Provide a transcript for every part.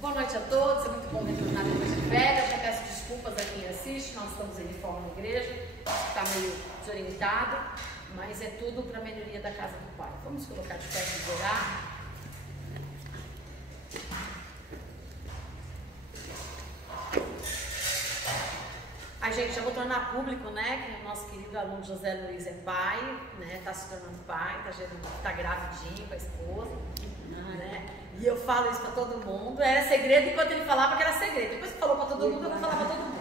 Boa noite a todos, é muito bom retornar depois de férias. Já peço desculpas a quem assiste, nós estamos em reforma na igreja, está meio desorientado, mas é tudo para a melhoria da casa do Pai. Vamos colocar de pé e orar. Ai, gente, já vou tornar público, né, que o nosso querido aluno José Luiz é pai, né, tá se tornando pai, tá gravidinho com a esposa, né, e eu falo isso pra todo mundo, era segredo enquanto ele falava que era segredo, depois que falou pra todo mundo, eu vou falar pra todo mundo.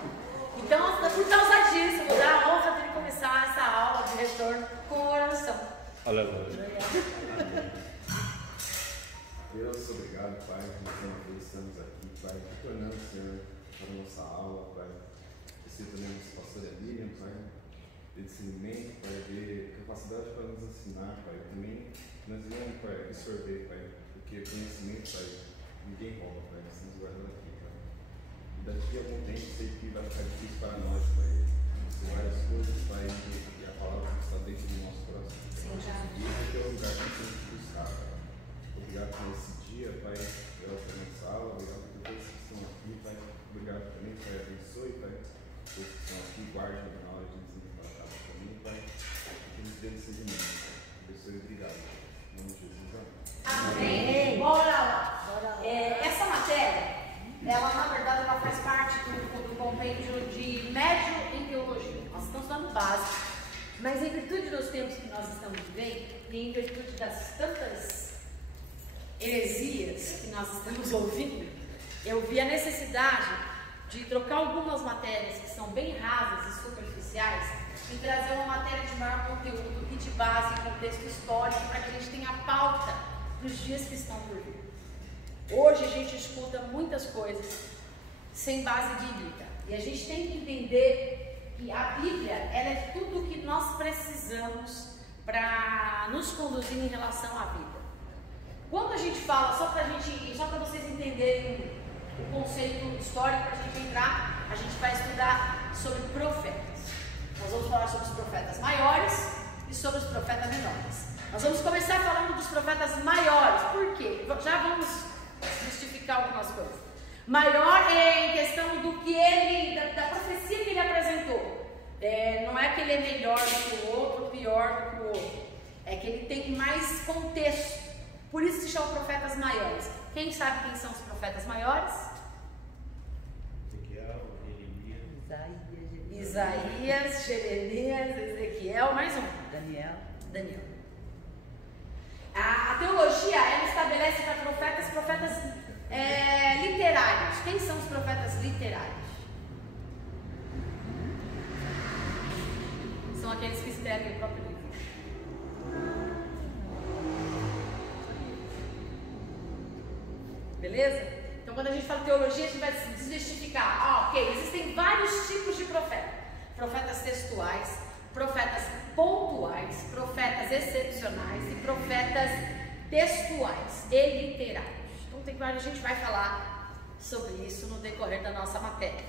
Então, por causa disso, vou dar a honra dele começar essa aula de retorno com oração. Aleluia. Deus, obrigado, Pai, mais uma vez estamos aqui, Pai, retornando, Senhor, para a nossa aula, Pai. Você também nos pastor Miriam, Pai, de discernimento, Pai, de capacidade para nos ensinar, Pai. Também nós iremos, Pai, absorver, Pai, porque conhecimento, Pai, ninguém rouba, Pai, nós estamos guardando aqui, Pai. E daqui a algum tempo sei que vai ficar difícil para nós, Pai, ter várias coisas, Pai, e a palavra que está dentro do nosso coração. Sim, já. E esse é o lugar que nós temos que buscar, Pai. Obrigado por esse dia, Pai, pela nossa aula, obrigado por todos que estão aqui, Pai. Obrigado também, Pai, abençoe, Pai. Todos que estão aqui, guarde na hora de ensino para casa também, Pai. Que nos dê esse domingo, Pai. Abençoe, obrigado. Em nome de Jesus, amém. Amém. Bora lá. Essa matéria, ela na verdade ela faz parte do compêndio de médio em teologia. Nós estamos estudando básico, mas em virtude dos tempos que nós estamos vivendo e em virtude das tantas heresias que nós estamos ouvindo, eu vi a necessidade de trocar algumas matérias que são bem rasas e superficiais e trazer uma matéria de maior conteúdo e de base em contexto histórico para que a gente tenha pauta para os dias que estão por vir. Hoje a gente escuta muitas coisas sem base bíblica e a gente tem que entender que a Bíblia ela é tudo o que nós precisamos para nos conduzir em relação à vida. Quando a gente fala, só para vocês entenderem o conceito histórico, para a gente entrar, a gente vai estudar sobre profetas. Nós vamos falar sobre os profetas maiores e sobre os profetas menores. Nós vamos começar falando dos profetas maiores. Por quê? Já vamos justificar algumas coisas. Maior é em questão do que da profecia que ele apresentou. Não é que ele é melhor do que o outro, pior do que o outro. É que ele tem mais contexto. Por isso se chama profetas maiores. Quem sabe quem são os profetas maiores? Isaías, Jeremias, Ezequiel, mais um. Daniel. A teologia, ela estabelece para profetas literários. Quem são os profetas literários? São aqueles que escrevem o próprio livro. Beleza? Então quando a gente fala teologia, a gente vai desmistificar. Ok, existem vários tipos de profetas. Profetas textuais, profetas pontuais, profetas excepcionais e profetas textuais e literários. Então a gente vai falar sobre isso no decorrer da nossa matéria.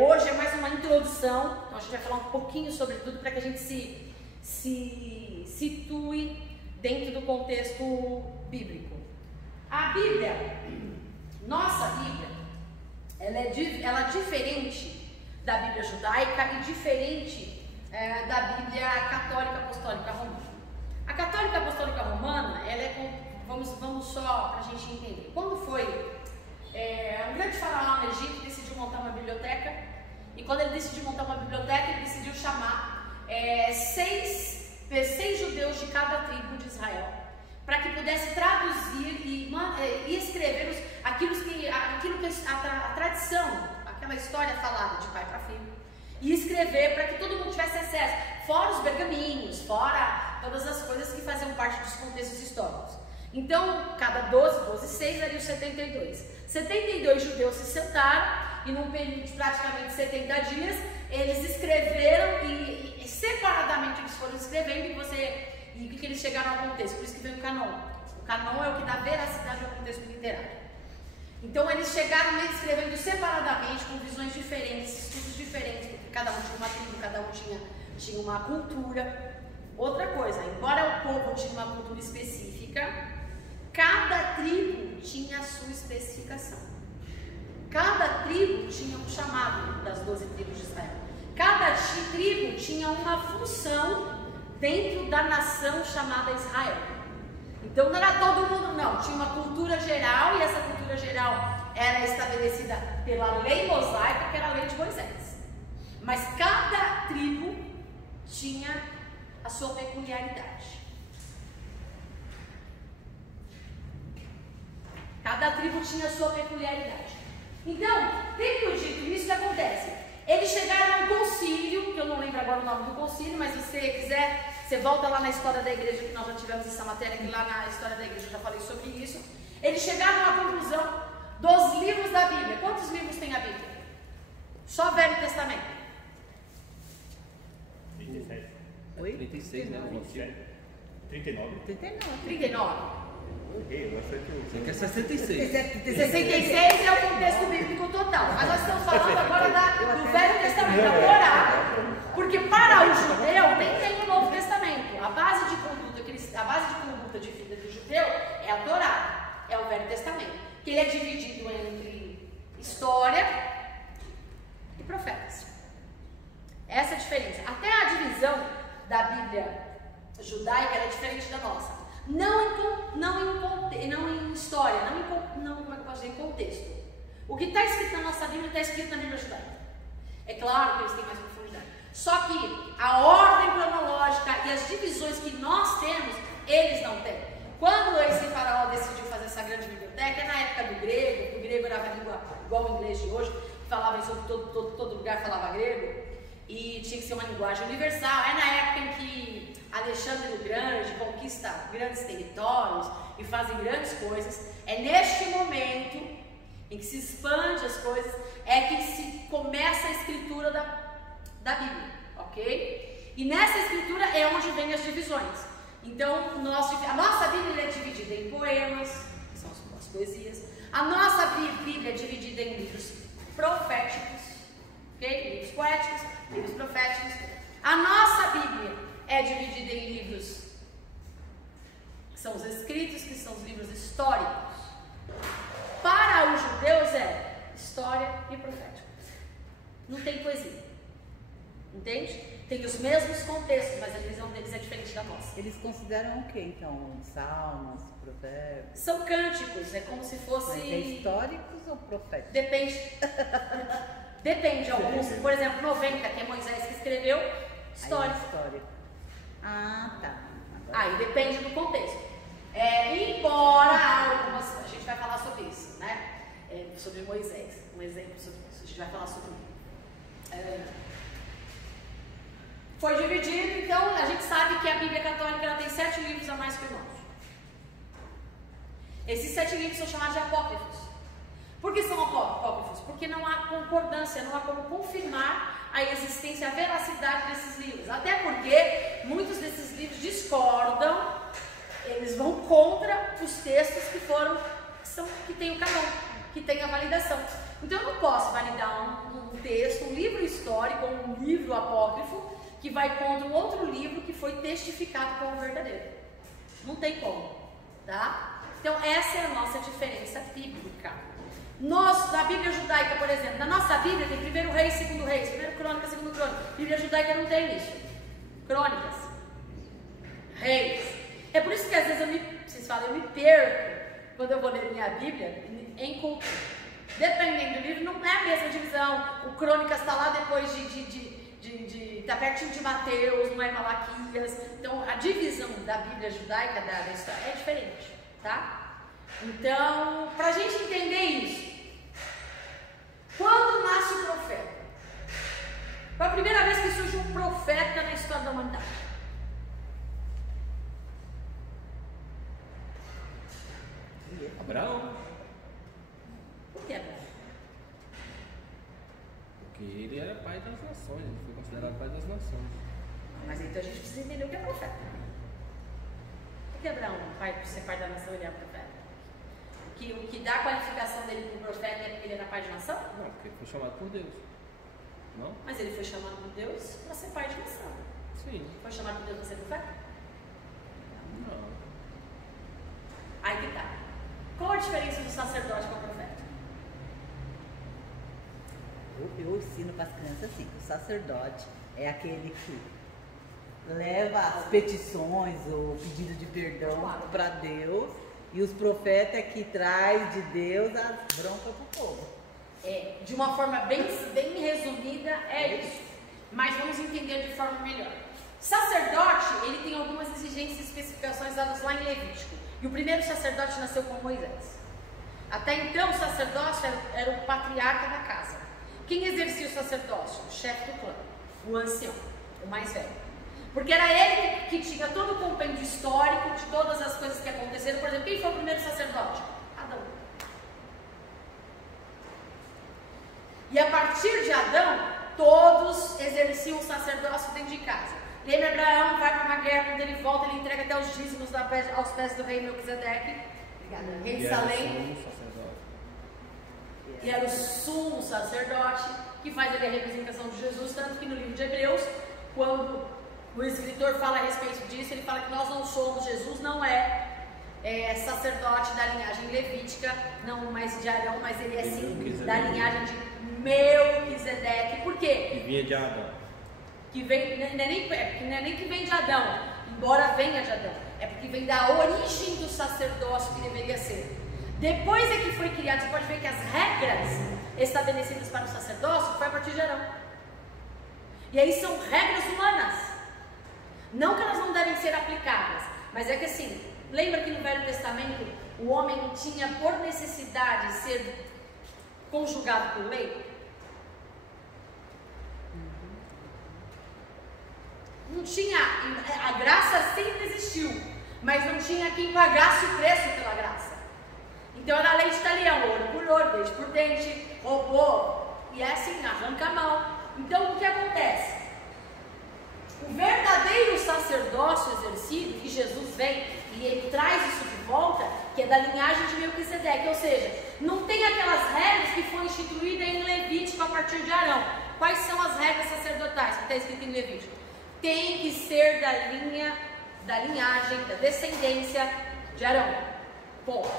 Hoje é mais uma introdução, então a gente vai falar um pouquinho sobre tudo para que a gente se situe dentro do contexto bíblico. A Bíblia, nossa Bíblia, ela é diferente da Bíblia judaica e diferente da Bíblia católica apostólica romana. A católica apostólica romana, ela vamos só para a gente entender. Quando foi um grande faraó no Egito decidiu montar uma biblioteca, e quando ele decidiu montar uma biblioteca, ele decidiu chamar 6 judeus de cada tribo de Israel, para que pudesse traduzir e escrever aquilo que a tradição, aquela história falada de pai para filho, e escrever para que todo mundo tivesse acesso, fora os pergaminhos, fora todas as coisas que faziam parte dos contextos históricos. Então, cada 12, 6 daria os 72. 72 judeus se sentaram e num período de praticamente 70 dias, eles escreveram e separadamente eles foram escrevendo e o que eles chegaram ao contexto. Por isso que vem o canon. O canon é o que dá veracidade ao contexto literário. Então eles chegaram meio escrevendo separadamente, com visões diferentes, estudos diferentes, porque cada um tinha uma tribo, cada um tinha uma cultura. Outra coisa, embora o povo tinha uma cultura específica, cada tribo tinha tinha a sua especificação. Cada tribo tinha um chamado das 12 tribos de Israel. Cada tribo tinha uma função dentro da nação chamada Israel. Então não era todo mundo, não. Tinha uma cultura geral e essa cultura geral era estabelecida pela lei mosaica, que era a lei de Moisés. Mas cada tribo tinha a sua peculiaridade. Cada tribo tinha a sua peculiaridade. Então, tendo dito isso, o que acontece? Eles chegaram a um concílio, que eu não lembro agora o nome do concílio, mas se você quiser, você volta lá na história da igreja, que nós já tivemos essa matéria, que lá na história da igreja eu já falei sobre isso. Eles chegaram à conclusão dos livros da Bíblia. Quantos livros tem a Bíblia? Só Velho Testamento. 37. Oi? 36, né? 27. 39. 39. Eu achei que Você quer 66. 66 é o contexto bíblico total. Mas nós estamos falando agora do Velho Testamento, da Torá. Porque para o judeu nem tem o Novo Testamento. A base de conduta de vida do judeu é a Torá, é o Velho Testamento. Que ele é dividido entre história e profetas. Essa é a diferença. Até a divisão da Bíblia judaica é diferente da nossa. Não em história, como é que eu posso dizer, em contexto. O que está escrito na nossa Bíblia está escrito na Bíblia judaica. É claro que eles têm mais profundidade. Só que a ordem cronológica e as divisões que nós temos, eles não têm. Quando esse faraó decidiu fazer essa grande biblioteca, é na época do grego, o grego era a língua igual o inglês de hoje, que falava sobre todo lugar falava grego, e tinha que ser uma linguagem universal. É na época em que Alexandre o Grande conquista grandes territórios e fazem grandes coisas. É neste momento em que se expande as coisas, é que se começa a escritura da Bíblia, ok? E nessa escritura é onde vem as divisões. Então, a nossa Bíblia é dividida em poemas, que são as poesias. A nossa Bíblia é dividida em livros proféticos, ok? Livros poéticos, livros proféticos. A nossa Bíblia é dividida em livros que são os escritos, que são os livros históricos. Para os judeus é história e profético. Não tem poesia. Entende? Tem os mesmos contextos, mas a divisão deles é diferente da nossa. Eles consideram o que então? Salmos, provérbios? São cânticos, é como se fosse... Mas é históricos ou proféticos? Depende. Depende. Alguns, por exemplo, 90, que é Moisés que escreveu, histórico. Histórico. Ah, tá. Aí depende do contexto. Embora algumas... A gente vai falar sobre isso, né? Sobre Moisés. Um exemplo sobre isso. A gente vai falar sobre isso. Foi dividido, então a gente sabe que a Bíblia Católica ela tem 7 livros a mais que o nosso. Esses 7 livros são chamados de apócrifos. Por que são apócrifos? Porque não há concordância, não há como confirmar a existência, a veracidade desses livros. Até porque muitos desses livros discordam, eles vão contra os textos que têm o canon, que têm a validação. Então eu não posso validar um texto, um livro histórico ou um livro apócrifo que vai contra um outro livro que foi testificado como verdadeiro. Não tem como, tá? Então essa é a nossa diferença bíblica. Na Bíblia judaica, por exemplo, na nossa Bíblia tem 1 Reis, 2 Reis, 1 Crônica, 2 Crônica. Bíblia judaica não tem isso. Crônicas, Reis. É por isso que às vezes vocês falam, eu me perco quando eu vou ler minha Bíblia em culto. Dependendo do livro, não é a mesma divisão. O Crônicas está lá depois está pertinho de Mateus, não é Malaquias. Então a divisão da Bíblia judaica da história é diferente, tá? Então, para a gente entender isso, quando nasce o profeta? Foi a primeira vez que surge um profeta na história da humanidade. Abraão. Por que Abraão? Porque ele era pai das nações, ele foi considerado pai das nações. Mas então a gente precisa entender o que é profeta. Por que Abraão, por ser pai da nação, ele é profeta? O que dá a qualificação dele como profeta é porque ele era pai de nação? Não, porque ele foi chamado por Deus. Não? Mas ele foi chamado por Deus para ser pai de nação. Sim. Foi chamado por Deus para ser profeta? Não. Aí que tá. a diferença do sacerdote para o profeta? Eu ensino para as crianças assim, que o sacerdote é aquele que leva as petições, o pedido de perdão para Deus, e os profetas é que traz de Deus as broncas para o povo. De uma forma bem resumida, é isso. Mas vamos entender de forma melhor. Sacerdote, ele tem algumas exigências e especificações dadas lá em Levítico. E o primeiro sacerdote nasceu com Moisés. Até então, o sacerdócio era o patriarca da casa. Quem exercia o sacerdócio? O chefe do clã, o ancião, o mais velho. Porque era ele que tinha todo o compêndio histórico de todas as coisas que aconteceram. Por exemplo, quem foi o primeiro sacerdote? Adão. E a partir de Adão, todos exerciam o sacerdócio dentro de casa. Lembra, Abraão vai para uma guerra, quando ele volta, ele entrega até os dízimos aos pés do rei Melquisedeque. Obrigada. Rei de Salém. E era o sumo sacerdote, que faz ali a representação de Jesus, tanto que no livro de Hebreus, quando o escritor fala a respeito disso, ele fala que nós não somos, Jesus não é sacerdote da linhagem levítica, não mais de Arão, mas ele é sim da linhagem de Melquisedeque. Por quê? Que vinha de Adão. Que vem, não é nem que vem de Adão, embora venha de Adão, é porque vem da origem do sacerdócio que deveria ser. Depois é que foi criado, você pode ver que as regras estabelecidas para o sacerdócio foi a partir de Arão. E aí são regras humanas. Não que elas não devem ser aplicadas, mas é que assim, lembra que no Velho Testamento o homem tinha por necessidade ser conjugado por lei? Não tinha, a graça sempre existiu, mas não tinha quem pagasse o preço pela graça. Então era a lei de talião, ouro por ouro, dente por dente, robô, e é assim, arranca a mão. Então o que acontece? O verdadeiro sacerdócio exercido, que Jesus vem e ele traz isso de volta, que é da linhagem de Melquisedeque, ou seja, não tem aquelas regras que foram instituídas em Levítico a partir de Arão. Quais são as regras sacerdotais que está escrito em Levítico? Tem que ser da linhagem, da descendência de Arão. Ponto.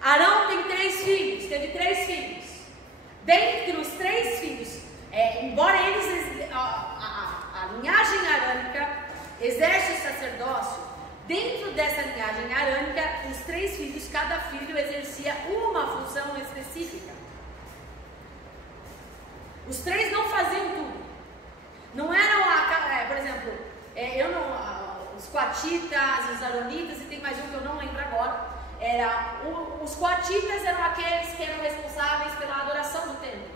Arão tem 3 filhos, teve 3 filhos. Dentre os 3 filhos, embora eles, a linhagem arânica exerce o sacerdócio, dentro dessa linhagem arânica, os 3 filhos, cada filho exercia uma função específica. Os 3 não faziam tudo. Não eram, por exemplo, os coatitas, os aronitas, e tem mais um que eu não lembro agora. Os coatitas eram aqueles que eram responsáveis pela adoração do templo.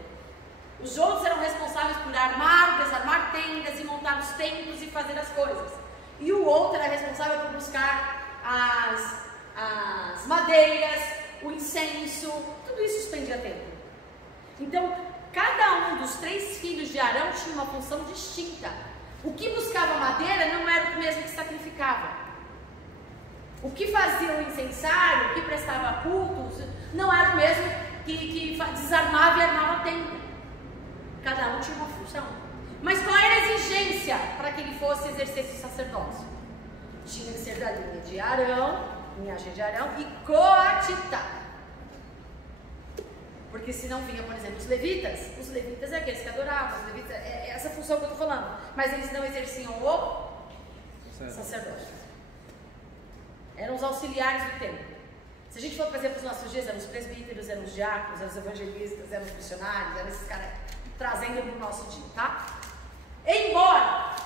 Os outros eram responsáveis por desarmar tendas e montar os templos e fazer as coisas. E o outro era responsável por buscar as madeiras, o incenso, tudo isso expendia tempo. Então, cada um dos 3 filhos de Arão tinha uma função distinta. O que buscava madeira não era o mesmo que sacrificava. O que fazia o incensário, o que prestava cultos, não era o mesmo que desarmava e armava a tenda. Cada um tinha uma função. Mas qual era a exigência para que ele fosse exercer esse sacerdócio? Tinha que ser da linha de Arão, linhagem de Arão, e coatita. Porque se não vinha, por exemplo, os levitas é aqueles que adoravam, os levitas, é essa função que eu estou falando, mas eles não exerciam o sacerdócio. Eram os auxiliares do templo. Se a gente for trazer para os nossos dias, eram os presbíteros, eram os diáconos, eram os evangelistas, eram os missionários, eram esses caras trazendo para o nosso dia, tá? Embora,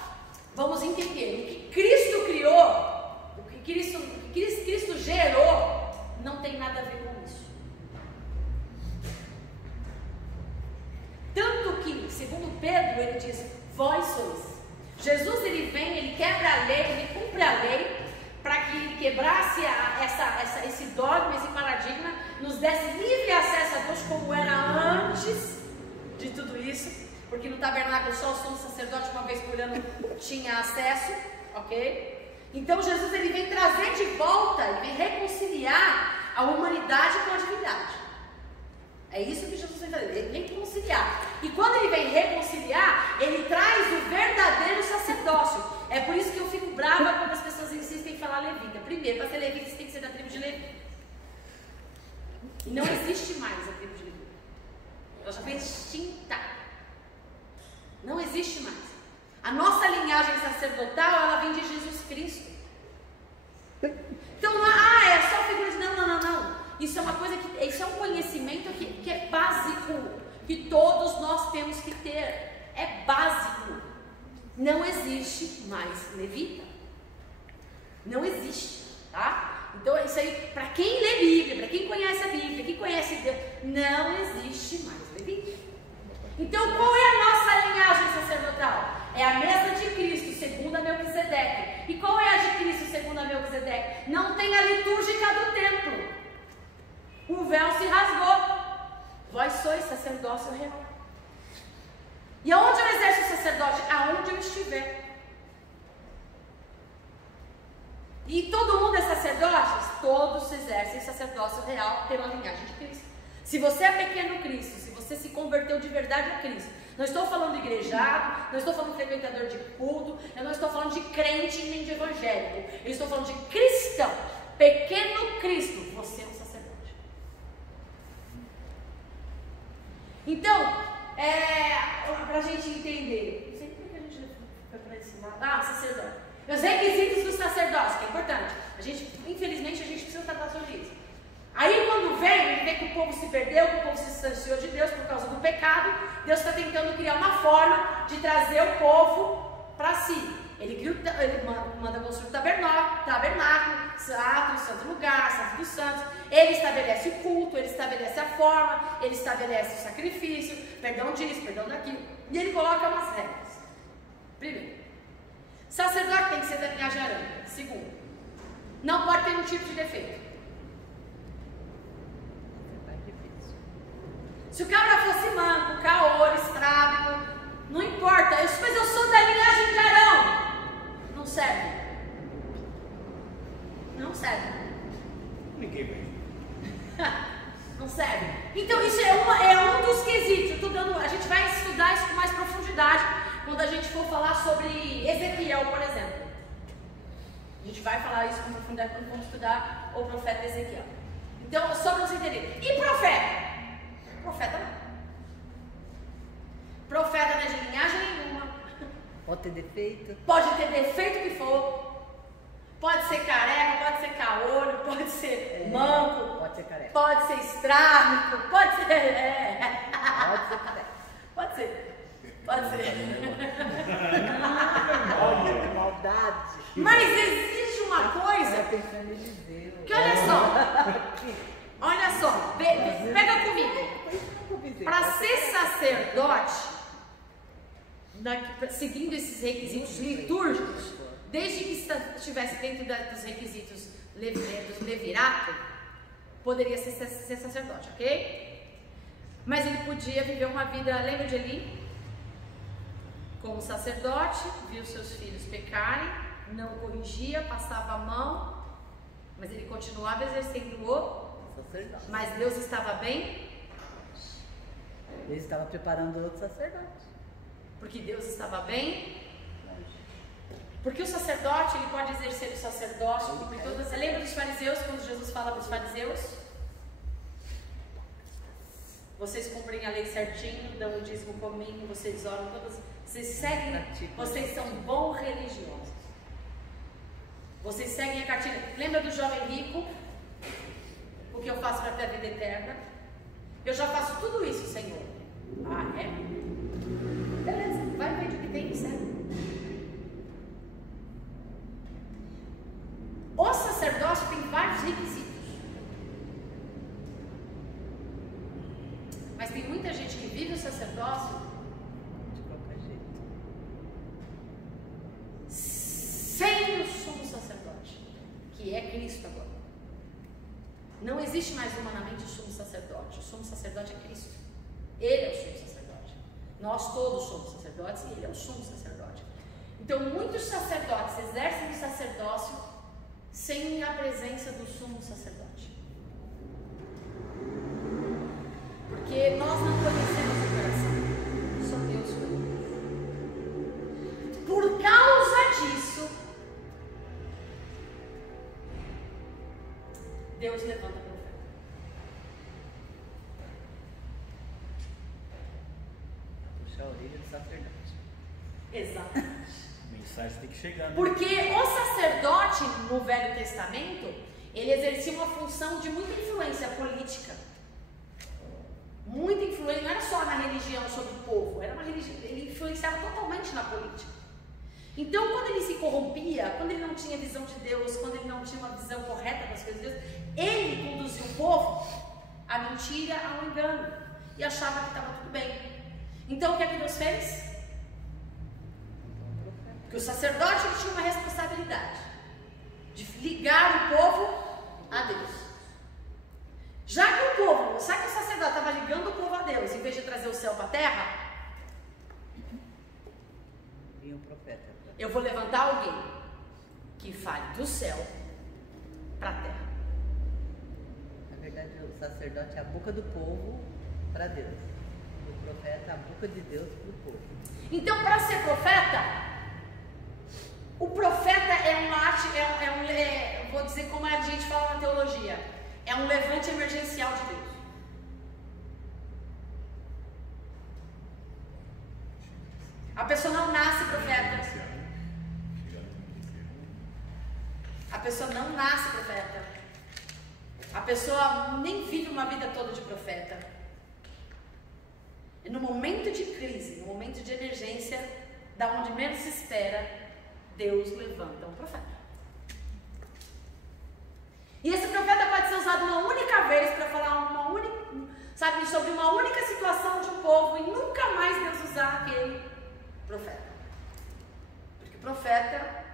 vamos entender, o que Cristo criou, o que Cristo gerou, não tem nada a ver com isso. Tanto que, segundo Pedro, ele diz, vós sois. Jesus, ele vem, ele quebra a lei, ele cumpre a lei, para que ele quebrasse esse dogma, esse paradigma, nos desse livre acesso a Deus como era antes de tudo isso, porque no tabernáculo só o sumo sacerdote uma vez por ano tinha acesso, ok? Então Jesus, ele vem trazer de volta, ele vem reconciliar a humanidade com a divindade. É isso que Jesus vem fazer, ele vem reconciliar. E quando ele vem reconciliar, ele traz o verdadeiro sacerdócio. É por isso que eu fico brava quando as pessoas insistem em falar levita. Primeiro, para ser levita, você tem que ser da tribo de Levi. E não existe mais a tribo de Levi. Ela já foi extinta. Não existe mais. A nossa linhagem sacerdotal, ela vem de Jesus Cristo. Então, é só figura de... Não. Isso é uma coisa que... Isso é um conhecimento que é básico. Que todos nós temos que ter. É básico. Não existe mais levita. Não existe, tá? Então, isso aí, para quem lê Bíblia, para quem conhece a Bíblia, quem conhece Deus, não existe mais levita. Então, qual é a nossa linhagem sacerdotal? É a mesma de Cristo, segundo a Melquisedeque. E qual é a de Cristo, segundo a Melquisedeque? Não tem a litúrgica do templo. O véu se rasgou. Vós sois sacerdócio real. E aonde eu exerço o sacerdote? Aonde eu estiver. E todo mundo é sacerdote? Todos exercem sacerdócio real pela linhagem de Cristo. Se você é pequeno Cristo, se você se converteu de verdade a Cristo, não estou falando de igrejado, não estou falando de frequentador de culto, eu não estou falando de crente nem de evangélico, eu estou falando de cristão, pequeno Cristo, você é um sacerdote. Então, para a gente entender, não sei por que a gente foi para esse lado, sacerdote. Os requisitos do sacerdócio, que é importante. Infelizmente, a gente precisa tratar sobre isso. Aí, quando ele vê que o povo se perdeu, que o povo se distanciou de Deus por causa do pecado, Deus está tentando criar uma forma de trazer o povo para si. Ele manda construir o tabernáculo, átrio, santo lugar, santo dos santos. Ele estabelece o culto, ele estabelece a forma, ele estabelece o sacrifício, perdão disso, perdão daquilo. E ele coloca umas regras. Primeiro, sacerdote tem que ser da linhagem arâmica. Segundo, não pode ter um tipo de defeito. Se o cabra fosse manco, caolho, estrábico, não importa. Mas eu sou da linhagem de Arão. Não serve. Não serve. Ninguém vem. Não serve. Então isso é um dos quesitos. A gente vai estudar isso com mais profundidade quando a gente for falar sobre Ezequiel, por exemplo. A gente vai falar isso com profundidade quando vamos estudar o profeta Ezequiel. Então, só para você entender. E profeta? Profeta não. Profeta não é de linhagem nenhuma. Pode ter defeito. Pode ter defeito que for. Pode ser careca, pode ser caolho, pode ser manco. Pode ser careca. Pode ser estrábico, pode ser. Pode ser careca. Pode ser. Pode ser. Olha que maldade. Mas existe uma coisa. Pensando em Eliseu. Que olha só. Olha só, pega comigo. Para ser sacerdote, seguindo esses requisitos litúrgicos, desde que estivesse dentro dos requisitos do levirato, poderia ser sacerdote, ok? Mas ele podia viver uma vida, lembra de Eli? Como sacerdote, viu seus filhos pecarem, não corrigia, passava a mão, mas ele continuava exercendo o sacerdote. Mas Deus estava bem? Deus estava preparando outro sacerdote. Porque Deus estava bem? Porque o sacerdote, ele pode exercer o sacerdócio. Você lembra dos fariseus, quando Jesus fala para os fariseus? Vocês cumprem a lei certinho, dão o dízimo comigo, vocês oram todas, vocês seguem, vocês são bons religiosos. Vocês seguem a cartilha. Lembra do jovem rico? O que eu faço para ter a vida eterna? Eu já faço tudo isso, Senhor. Ah, é? Beleza, vai ver o que tem, certo? O sacerdócio tem vários requisitos. Mas tem muita gente que vive o sacerdócio de qualquer jeito. Sem o sumo sacerdote, que é Cristo agora. Não existe mais humanamente o sumo sacerdote. O sumo sacerdote é Cristo. Ele é o sumo sacerdote. Nós todos somos sacerdotes e ele é o sumo sacerdote. Então muitos sacerdotes exercem o sacerdócio sem a presença do sumo sacerdote. Porque nós não conhecemos o coração. Só Deus conhece. Por causa disso, Deus levanta profeta. puxar a orelha do sacerdote. Exatamente. A mensagem tem que chegar, né? Porque o sacerdote no Velho Testamento, ele exercia uma função de muita influência política. Muita influência, não era só na religião sobre o povo, era uma religião, ele influenciava totalmente na política. Então, quando ele se corrompia, quando ele não tinha visão de Deus, quando ele não tinha uma visão correta das coisas de Deus, ele conduzia o povo à mentira, ao engano, e achava que estava tudo bem. Então, o que é que Deus fez? Que o sacerdote ele tinha uma responsabilidade de ligar o povo a Deus. Já que o sacerdote estava ligando o povo a Deus, em vez de trazer o céu para a terra, E o profeta. eu vou levantar alguém que fale do céu para a terra. Na verdade, o sacerdote é a boca do povo para Deus. O profeta é a boca de Deus para o povo. Então, para ser profeta, o profeta é uma arte, vou dizer como a gente fala na teologia, é um levante emergencial de Deus. A pessoa não nasce profeta. A pessoa não nasce profeta. A pessoa nem vive uma vida toda de profeta. E no momento de crise, no momento de emergência, da onde menos se espera, Deus levanta um profeta. E esse profeta pode ser usado uma única vez para falar sobre uma única situação de um povo e nunca mais Deus usar aquele profeta. Porque o profeta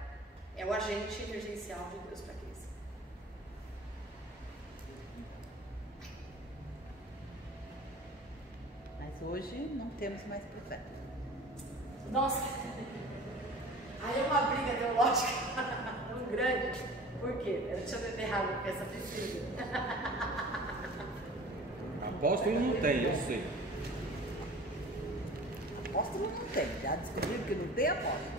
é o agente emergencial de Deus para a crise. Mas hoje não temos mais profeta. Nossa, aí é uma briga teológica tão grande. Por quê? Deixa eu beber errado com essa pesquisa. Apóstolo não tem, eu sei. Apóstolo não tem, já descobriram que não tem apóstolo.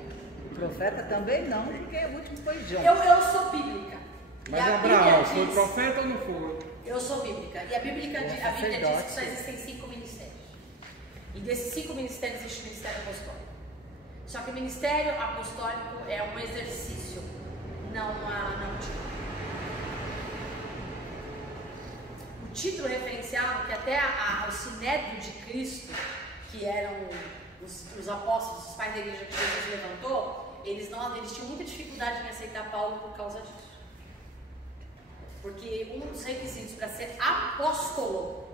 Profeta também não, porque o último foi João. Eu sou bíblica. Mas E a Abraão Bíblia foi diz- profeta ou não foi? Eu sou bíblica. E a Bíblia diz que só existem 5 ministérios. E desses 5 ministérios existe o ministério apostólico. Só que o ministério apostólico é um exercício, não um título. O título referenciado, que até o Sinédrio de Cristo, que eram os apóstolos, os pais da igreja que Jesus levantou, eles tinham muita dificuldade em aceitar Paulo por causa disso. Porque um dos requisitos para ser apóstolo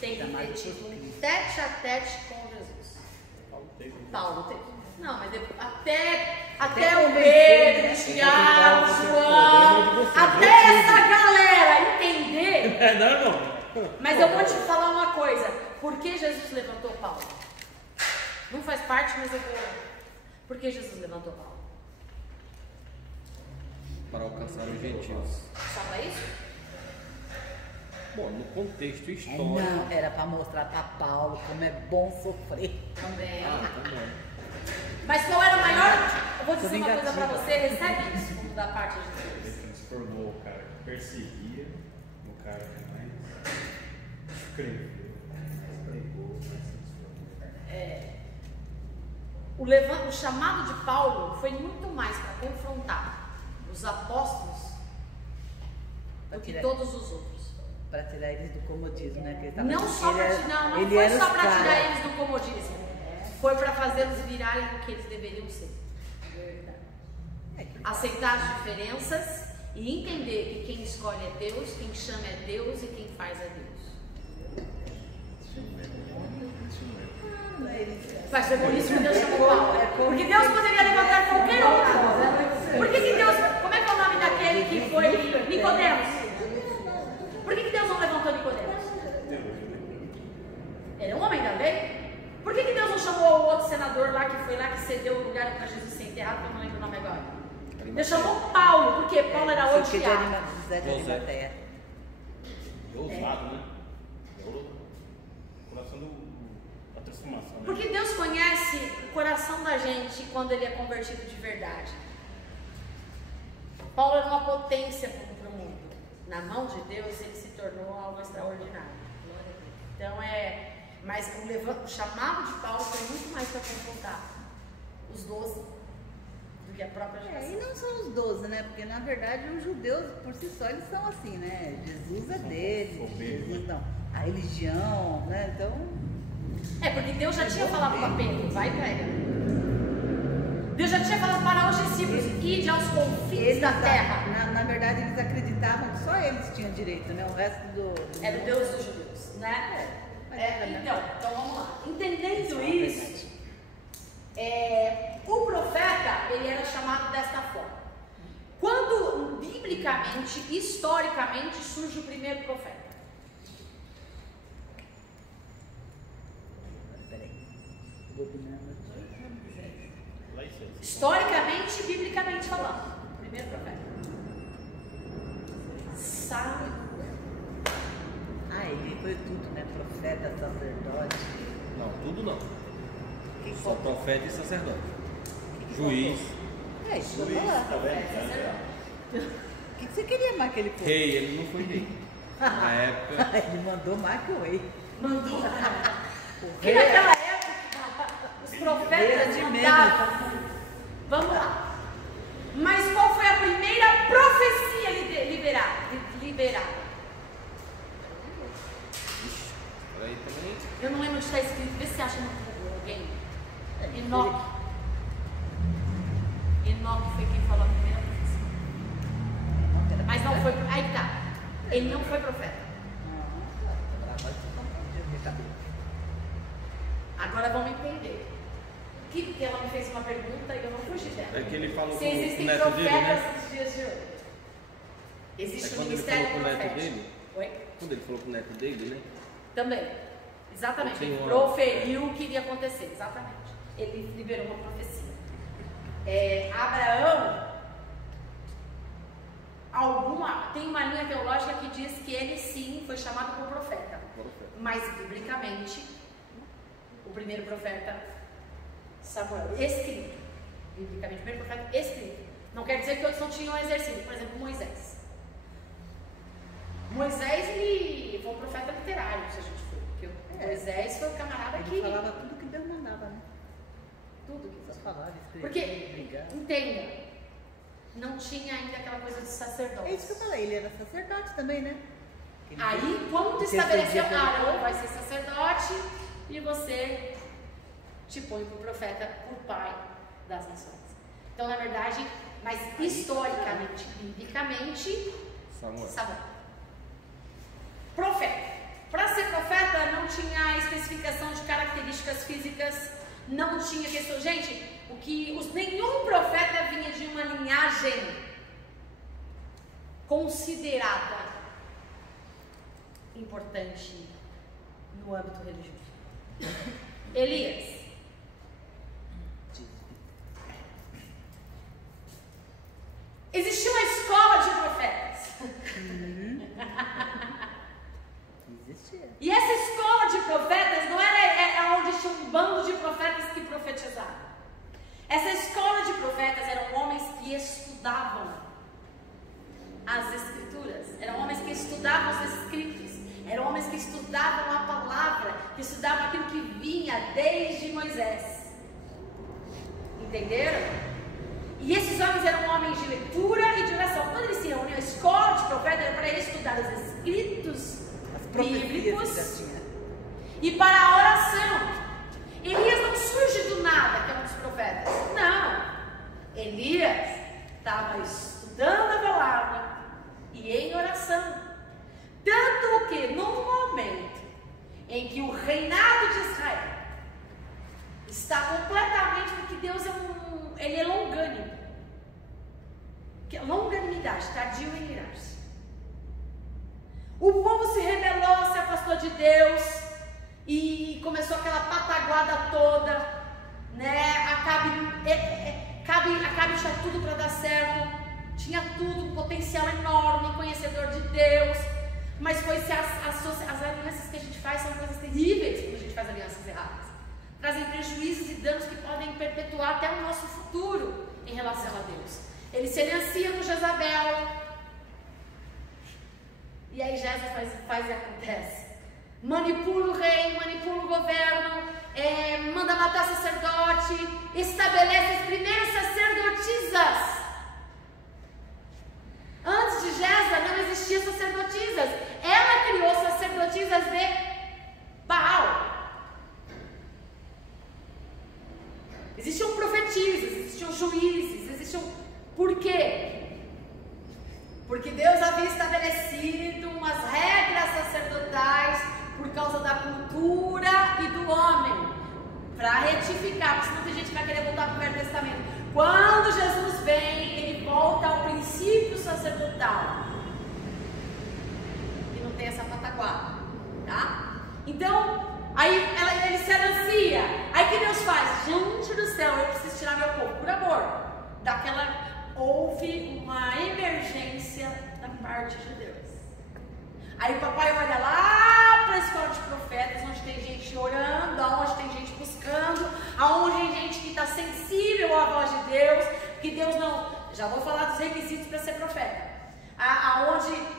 tem que ter título tete a tete com Jesus. Paulo teve. Não, mas até o Pedro, Tiago, João, até essa galera entender. Não. Mas eu vou te falar uma coisa. Por que Jesus levantou Paulo? Não faz parte, mas eu vou. Por que Jesus levantou Paulo? Para alcançar os gentios. Só para isso? Bom, no contexto histórico. Não, era para mostrar para Paulo como é bom sofrer. Também. Ah, tá bom. Mas qual era o maior? Eu vou dizer uma coisa vingativa. para você, recebe isso como da parte de Deus. Ele transformou o cara que perseguia no cara que mais escreveu, mais pregou, mais transformou. O chamado de Paulo foi muito mais para confrontar os apóstolos do que todos os outros. Para tirar eles do comodismo, né? Que ele tava- Não só para ele tirar, não ele foi era só os para tirar caras. eles do comodismo. Foi para fazê-los virarem o que eles deveriam ser. É que- Aceitar as diferenças e entender que quem escolhe é Deus, quem chama é Deus e quem faz é Deus. Mas foi por isso que Deus chamou Paulo. Porque Deus poderia levantar qualquer outro. Por que Deus. Como é que é o nome daquele que foi Nicodemos? Por que Deus não levantou Nicodemos? Ele é um homem da lei. Por que Deus não chamou o outro senador lá que foi lá que cedeu o lugar para Jesus ser enterrado, que eu não lembro o nome agora? Deus chamou Paulo, porque Paulo era Porque de odiado. José de José. Arimateia. Ousado, né? É o coração da transformação. Né? Porque Deus conhece o coração da gente quando ele é convertido de verdade. Paulo era uma potência para o mundo. Na mão de Deus ele se tornou algo extraordinário. Então Mas o chamado de Paulo foi muito mais para confrontar os 12 do que a própria geração. E não são os 12, né? Porque na verdade os judeus por si só eles são assim, né? Jesus é deles, Jesus não. A religião, né? Então. Porque Deus já tinha falado para Pedro, vai e prega. Deus já tinha falado para os discípulos, ide aos confins da terra. Na verdade eles acreditavam que só eles tinham direito, né? O resto do Era o Deus dos judeus, né? Então vamos lá. Entendendo isso, o profeta, ele era chamado desta forma. Quando, biblicamente, historicamente, surge o primeiro profeta? Historicamente, biblicamente falando, o primeiro profeta. Samuel. Ele foi tudo, né? Profeta, sacerdote. Não, tudo não. Só faltou? profeta e sacerdote. Juiz. Isso que eu vou falar. Tá vendo? O que você queria mais que ele fosse? Rei, ele não foi rei. Na época. Ele mandou mais que o rei. Mandou. O Que rei naquela época, os profetas de mandavam. Vamos lá. Mas qual foi a primeira profecia liberada? Aí também. Eu não lembro onde está escrito. Vê se acha no Google alguém. Enoque. Enoque foi quem falou a primeira profecia. Mas não foi. Aí tá. Ele não foi profeta. Agora vamos entender. Que ela me fez uma pergunta e eu não fugi dela. É que ele falou Se com o existem neto profetas dele, né? nos dias de hoje. Existe um Quando ele ministério falou com o neto profético. dele? Oi? Quando ele falou com o neto dele, né? Também. Exatamente. Ele Tem uma- proferiu o que iria acontecer. Exatamente. Ele liberou uma profecia. Abraão, tem uma linha teológica que diz que ele sim foi chamado por profeta. Mas biblicamente, o primeiro profeta Samuel, escrito. Biblicamente, o primeiro profeta escrito. Não quer dizer que outros não tinham exercido. Por exemplo, Moisés. Moisés, ele foi um profeta literário, se a gente for. Porque Moisés foi o camarada que... Ele falava tudo que Deus mandava, né? Tudo que Só Deus falava, escrevia, Porque, brigava. entenda, não tinha ainda aquela coisa de sacerdote. É isso que eu falei, ele era sacerdote também, né? Ele Aí, quando Porque estabeleceu, esse dia foi- Arão vai ser sacerdote e você te põe por profeta, por pai das nações. Então, na verdade, mas historicamente, biblicamente, Samuel. Profeta. Para ser profeta não tinha especificação de características físicas, não tinha questão. Gente, nenhum profeta vinha de uma linhagem considerada importante no âmbito religioso. Elias. Existia uma escola de profetas. existia. E essa escola de profetas não era onde tinha um bando de profetas que profetizavam. Essa escola de profetas eram homens que estudavam as escrituras, eram homens que estudavam os escritos, eram homens que estudavam a palavra, que estudavam aquilo que vinha desde Moisés. Entenderam? E esses homens eram homens de leitura e de oração. Quando eles se reuniam, a escola de profetas era para eles estudar os escritos bíblicos e para a oração. Elias não surge do nada, que é um dos profetas. Não. Elias estava estudando a palavra e em oração. Tanto que num momento em que o reinado de Israel está completamente, porque Deus ele é longânimo. Longanimidade, tardio em irar-se. O povo se rebelou, se afastou de Deus e começou aquela pataguada toda, né? Acabe tinha tudo para dar certo, tinha tudo, um potencial enorme, conhecedor de Deus, mas as alianças que a gente faz são coisas terríveis quando a gente faz alianças erradas. Trazem prejuízos e danos que podem perpetuar até o nosso futuro em relação a Deus. Ele se aliancia com Jezabel. E aí Jezabel faz e acontece. manipula o rei, manipula o governo, manda matar sacerdote, estabelece as primeiras sacerdotisas. Antes de Jezabel não existiam sacerdotisas. Ela criou sacerdotisas de Baal. Existiam profetisas, existiam juízes, existiam... Por quê? Porque Deus havia estabelecido umas regras sacerdotais por causa da cultura e do homem, para retificar, porque senão tem gente que vai querer voltar para o Velho Testamento. Quando Jesus vem, ele volta ao princípio sacerdotal, e não tem essa pataguada, tá? Então, aí ele se anuncia. Aí que Deus faz? Gente do céu, eu preciso tirar meu povo, por amor. Houve uma emergência da parte de Deus. Aí o papai olha lá para a escola de profetas, onde tem gente orando, onde tem gente buscando, onde tem gente que está sensível à voz de Deus, que Deus não... Já vou falar dos requisitos para ser profeta.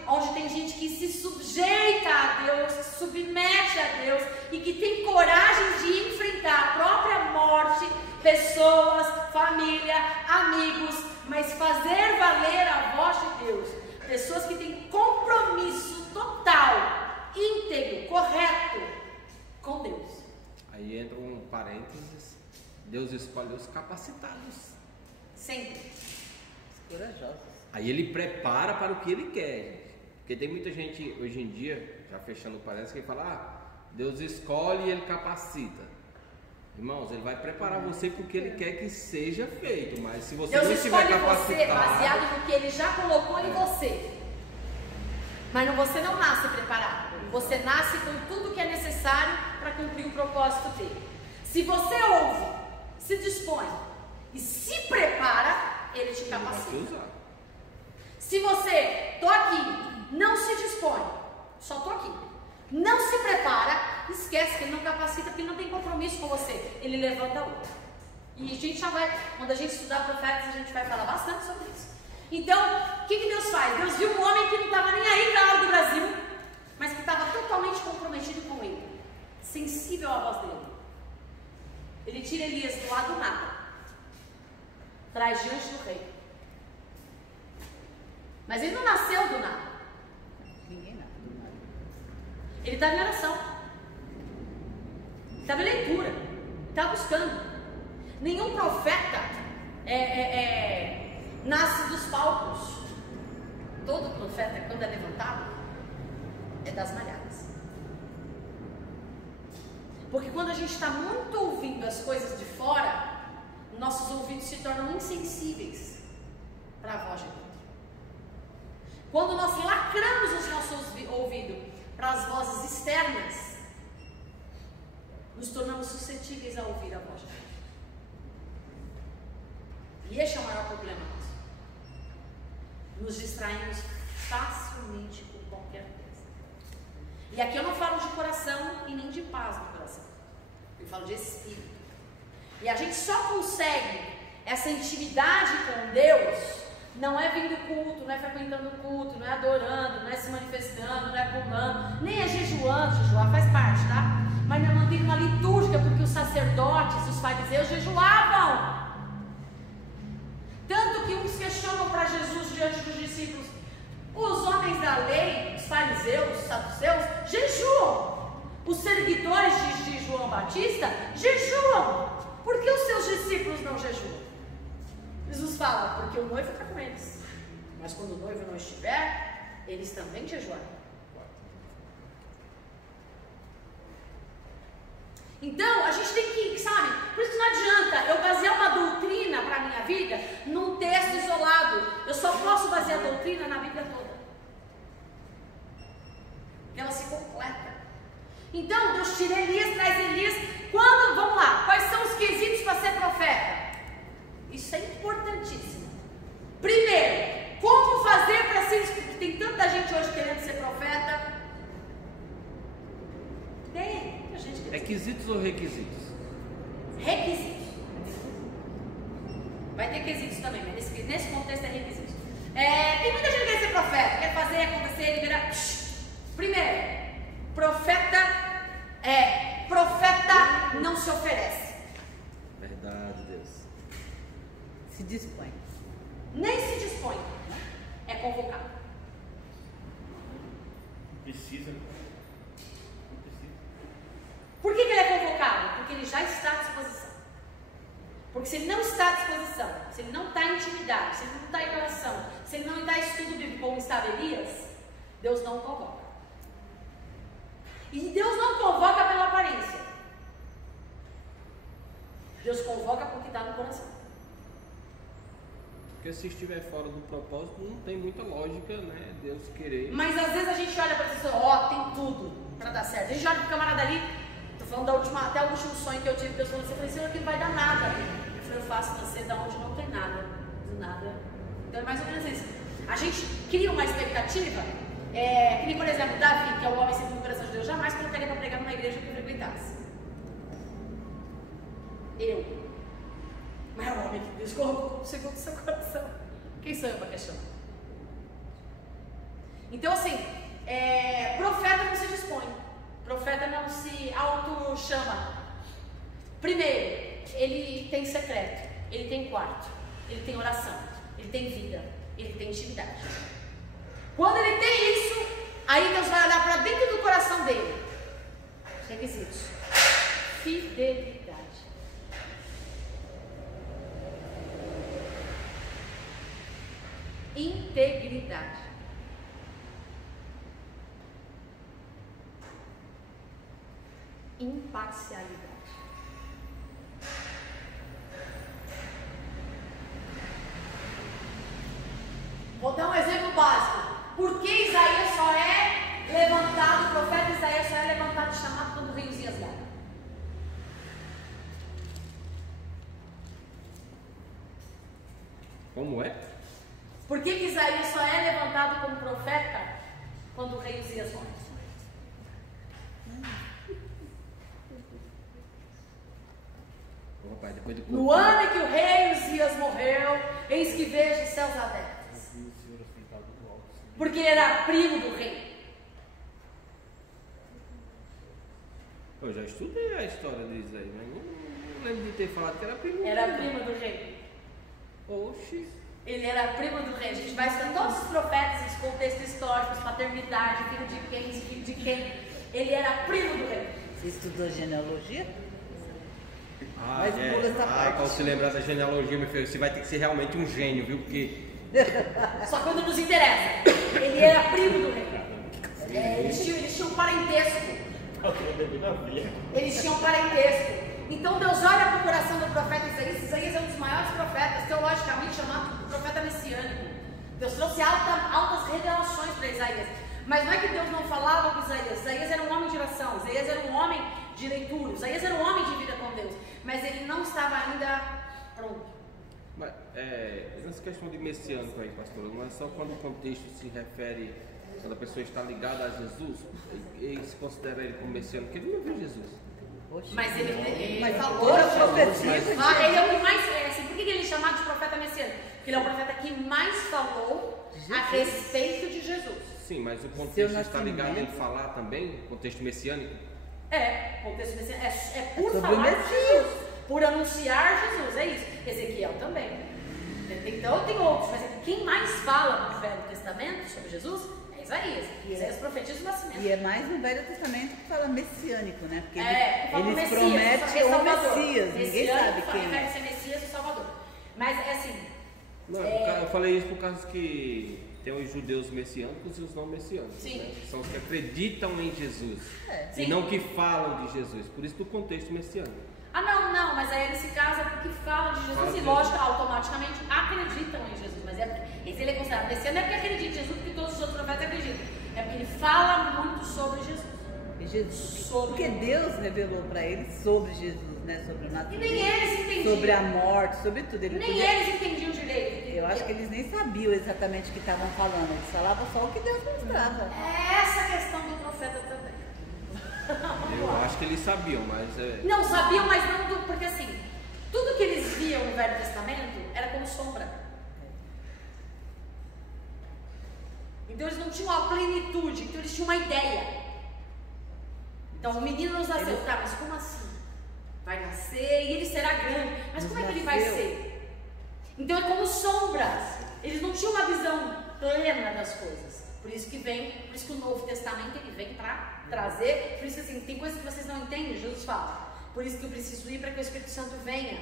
Onde tem gente que se sujeita a Deus, se submete a Deus e que tem coragem de enfrentar a própria morte, pessoas, família, amigos, mas fazer valer a voz de Deus. Pessoas que têm compromisso total, íntegro, correto com Deus. Aí entra um parênteses: Deus escolhe os capacitados. Sempre. Corajosos. Aí ele prepara para o que ele quer, gente. Porque tem muita gente hoje em dia, já fechando o parênteses, que fala: Deus escolhe e ele capacita. Irmãos, ele vai preparar você para o que ele quer que seja feito, mas se você Deus não estiver capacitado... você baseado no que ele já colocou em você. Mas você não nasce preparado. Você nasce com tudo que é necessário para cumprir o propósito dele. Se você ouve, se dispõe e se prepara, ele te capacita. Se você, tô aqui, não se dispõe, só tô aqui, não se prepara, esquece que ele não capacita, porque ele não tem compromisso com você, ele levanta outro. E a gente já vai, quando a gente estudar profetas, a gente vai falar bastante sobre isso. Então, o que Deus faz? Deus viu um homem que não estava nem aí para a hora do Brasil, mas que estava totalmente comprometido com ele, sensível à voz dele. Ele tira Elias do lado do nada, traz diante do rei. Mas ele não nasceu do nada. Ninguém nasce do nada. Ele estava em oração. Ele estava em leitura. Ele estava buscando. Nenhum profeta nasce dos palcos. Todo profeta, quando é levantado, é das malhadas. Porque quando a gente está muito ouvindo as coisas de fora, nossos ouvidos se tornam insensíveis para a voz de Deus. Quando nós lacramos os nossos ouvidos para as vozes externas, nos tornamos suscetíveis a ouvir a voz de Deus. E esse é o maior problema nosso. Nos distraímos facilmente com qualquer coisa. E aqui eu não falo de coração e nem de paz no coração. Eu falo de espírito. E a gente só consegue essa intimidade com Deus, não é vindo culto, não é frequentando o culto, não é adorando, não é se manifestando, não é pulando, nem é jejuando. Jejuar faz parte, tá? Mas não é mantendo uma litúrgica, porque os sacerdotes, os fariseus jejuavam. Tanto que uns questionam para Jesus diante dos discípulos: os homens da lei, os fariseus, os saduceus, jejuam. Os seguidores de João Batista jejuam. Por que os seus discípulos não jejuam? Jesus fala: porque o noivo está com eles. Mas quando o noivo não estiver, eles também jejuarão. Então, a gente tem que, sabe, por isso que não adianta eu basear uma doutrina para a minha vida num texto isolado. Eu só posso basear a doutrina na Bíblia toda. Porque ela se completa. Então, Deus tira Elias, traz Elias. Quando, vamos lá, quais são os quesitos para ser profeta? Isso é importantíssimo. Primeiro, como fazer para ser, porque tem tanta gente hoje querendo ser profeta. Tem muita gente querendo. Requisitos ou requisitos? Requisitos. Vai ter quesitos também, mas nesse contexto é requisitos. Tem muita gente que quer ser profeta, quer fazer acontecer, liberar. Primeiro, profeta Se dispõe. Nem se dispõe. É convocado. Precisa. Não precisa. Por que ele é convocado? Porque ele já está à disposição. Porque se ele não está à disposição, se ele não está em intimidade, se ele não está em oração, se ele não está em estudo bíblico como estava Elias, Deus não o convoca. E Deus não convoca pela aparência. Deus convoca porque está no coração. Porque se estiver fora do propósito, não tem muita lógica, né? Deus querer. Mas às vezes a gente olha para a pessoa, ó, tem tudo para dar certo. A gente olha para o camarada ali, tô falando até o último sonho que eu tive, Deus falou assim, eu falei, Senhor, aqui não vai dar nada. Eu falei, eu faço você da onde não tem nada. Do nada. Então é mais ou menos isso. A gente cria uma expectativa, que nem, por exemplo, Davi, que é o homem segundo o coração de Deus, jamais colocaria para pregar numa igreja que eu frequentasse. Mas é o homem que Deus colocou segundo o seu coração. Quem sou eu para questionar? Então, assim, profeta não se dispõe, profeta não se auto-chama. Primeiro, ele tem secreto, ele tem quarto, ele tem oração, ele tem vida, ele tem intimidade. Quando ele tem isso, aí Deus vai olhar para dentro do coração dele. Requisitos: fidelidade. Integridade. Imparcialidade. Vou dar um exemplo básico. Por que Isaías só é levantado, o profeta Isaías só é levantado e chamado quando o rei Uzias morre? Como é? Por que Isaías só é levantado como profeta quando o rei Uzias morre? Papai, depois de No ano em que o rei Uzias morreu, eis que vejo os céus abertos. Porque ele era primo do rei. Eu já estudei a história deles aí, mas não lembro de ter falado que era primo. Era primo do rei. Oxi. Ele era primo do rei. A gente vai estudar todos os profetas, esse contexto histórico, paternidade, filho de quem, filho de quem. Ele era primo do rei. Você estudou genealogia? Ah, Mas pula essa parte. quando se lembrar da genealogia, meu filho, você vai ter que ser realmente um gênio, viu? Porque Só quando nos interessa. Ele era primo do rei. Eles tinham parentesco. Eles tinham parentesco. Então Deus olha para o coração do profeta Isaías. Isaías é um dos maiores profetas, teologicamente chamado profeta messiânico. Deus trouxe altas revelações para Isaías. Mas não é que Deus não falava com Isaías. Isaías era um homem de oração, Isaías era um homem de leitura, Isaías era um homem de vida com Deus. Mas ele não estava ainda pronto. mas, nessa questão de messiânico aí, pastor, não é só quando o contexto se refere, quando a pessoa está ligada a Jesus, e se considera ele como messiânico, porque ele não viu Jesus. Mas ele Mas falou. toda profecia Ele é o que mais. Assim, por que ele é chamado de profeta messiânico? Porque ele é o profeta que mais falou a respeito de Jesus. Sim, mas o Seu contexto está ligado em nascimento. falar também, contexto messiânico. Contexto messiânico. É por sobre o falar de Messias. Jesus, por anunciar Jesus, é isso. Ezequiel também. Então tem outros, mas quem mais fala no Velho Testamento sobre Jesus é Isaías. Isaías profetiza o nascimento. E é mais no Velho Testamento que fala messiânico, né? Porque Que fala eles Messias, prometem o Salvador. Messias, ninguém sabe quem Refere-se é. a Messias e Salvador. Mas é assim. Não, eu falei isso por causa que tem os judeus messiânicos e os não messiânicos. Sim. Né? Que são os que acreditam em Jesus. Sim. E não que falam de Jesus. Por isso do contexto messiânico. Não, mas aí nesse caso é porque fala de Jesus Fala de e, lógico, automaticamente acreditam em Jesus. Mas esse ele é considerado messiânico, não é porque acredita em Jesus, porque todos os outros profetas acreditam. É porque ele fala muito sobre Jesus. E Jesus. Sobre- Porque Deus revelou para eles sobre Jesus, né? Sobre o E nascimento. nem eles entendiam. Sobre a morte, sobre tudo. Ele Nem podia- eles entendiam direito. Eu acho que eles nem sabiam exatamente o que estavam falando. Eles falavam só o que Deus mostrava. É essa a questão do profeta também. Eu acho que eles sabiam, mas Não sabiam, mas não porque assim, tudo que eles viam no Velho Testamento era como sombra. Então eles não tinham a plenitude, então eles tinham uma ideia. Então o menino nos nasceu, tá, mas como assim? Vai nascer e ele será grande. Mas Nos como é que ele vai nasceu. ser? Então é como sombras. Eles não tinham uma visão plena das coisas. Por isso que o Novo Testamento ele vem para trazer. Por isso assim, tem coisas que vocês não entendem, Jesus fala. Por isso que eu preciso ir para que o Espírito Santo venha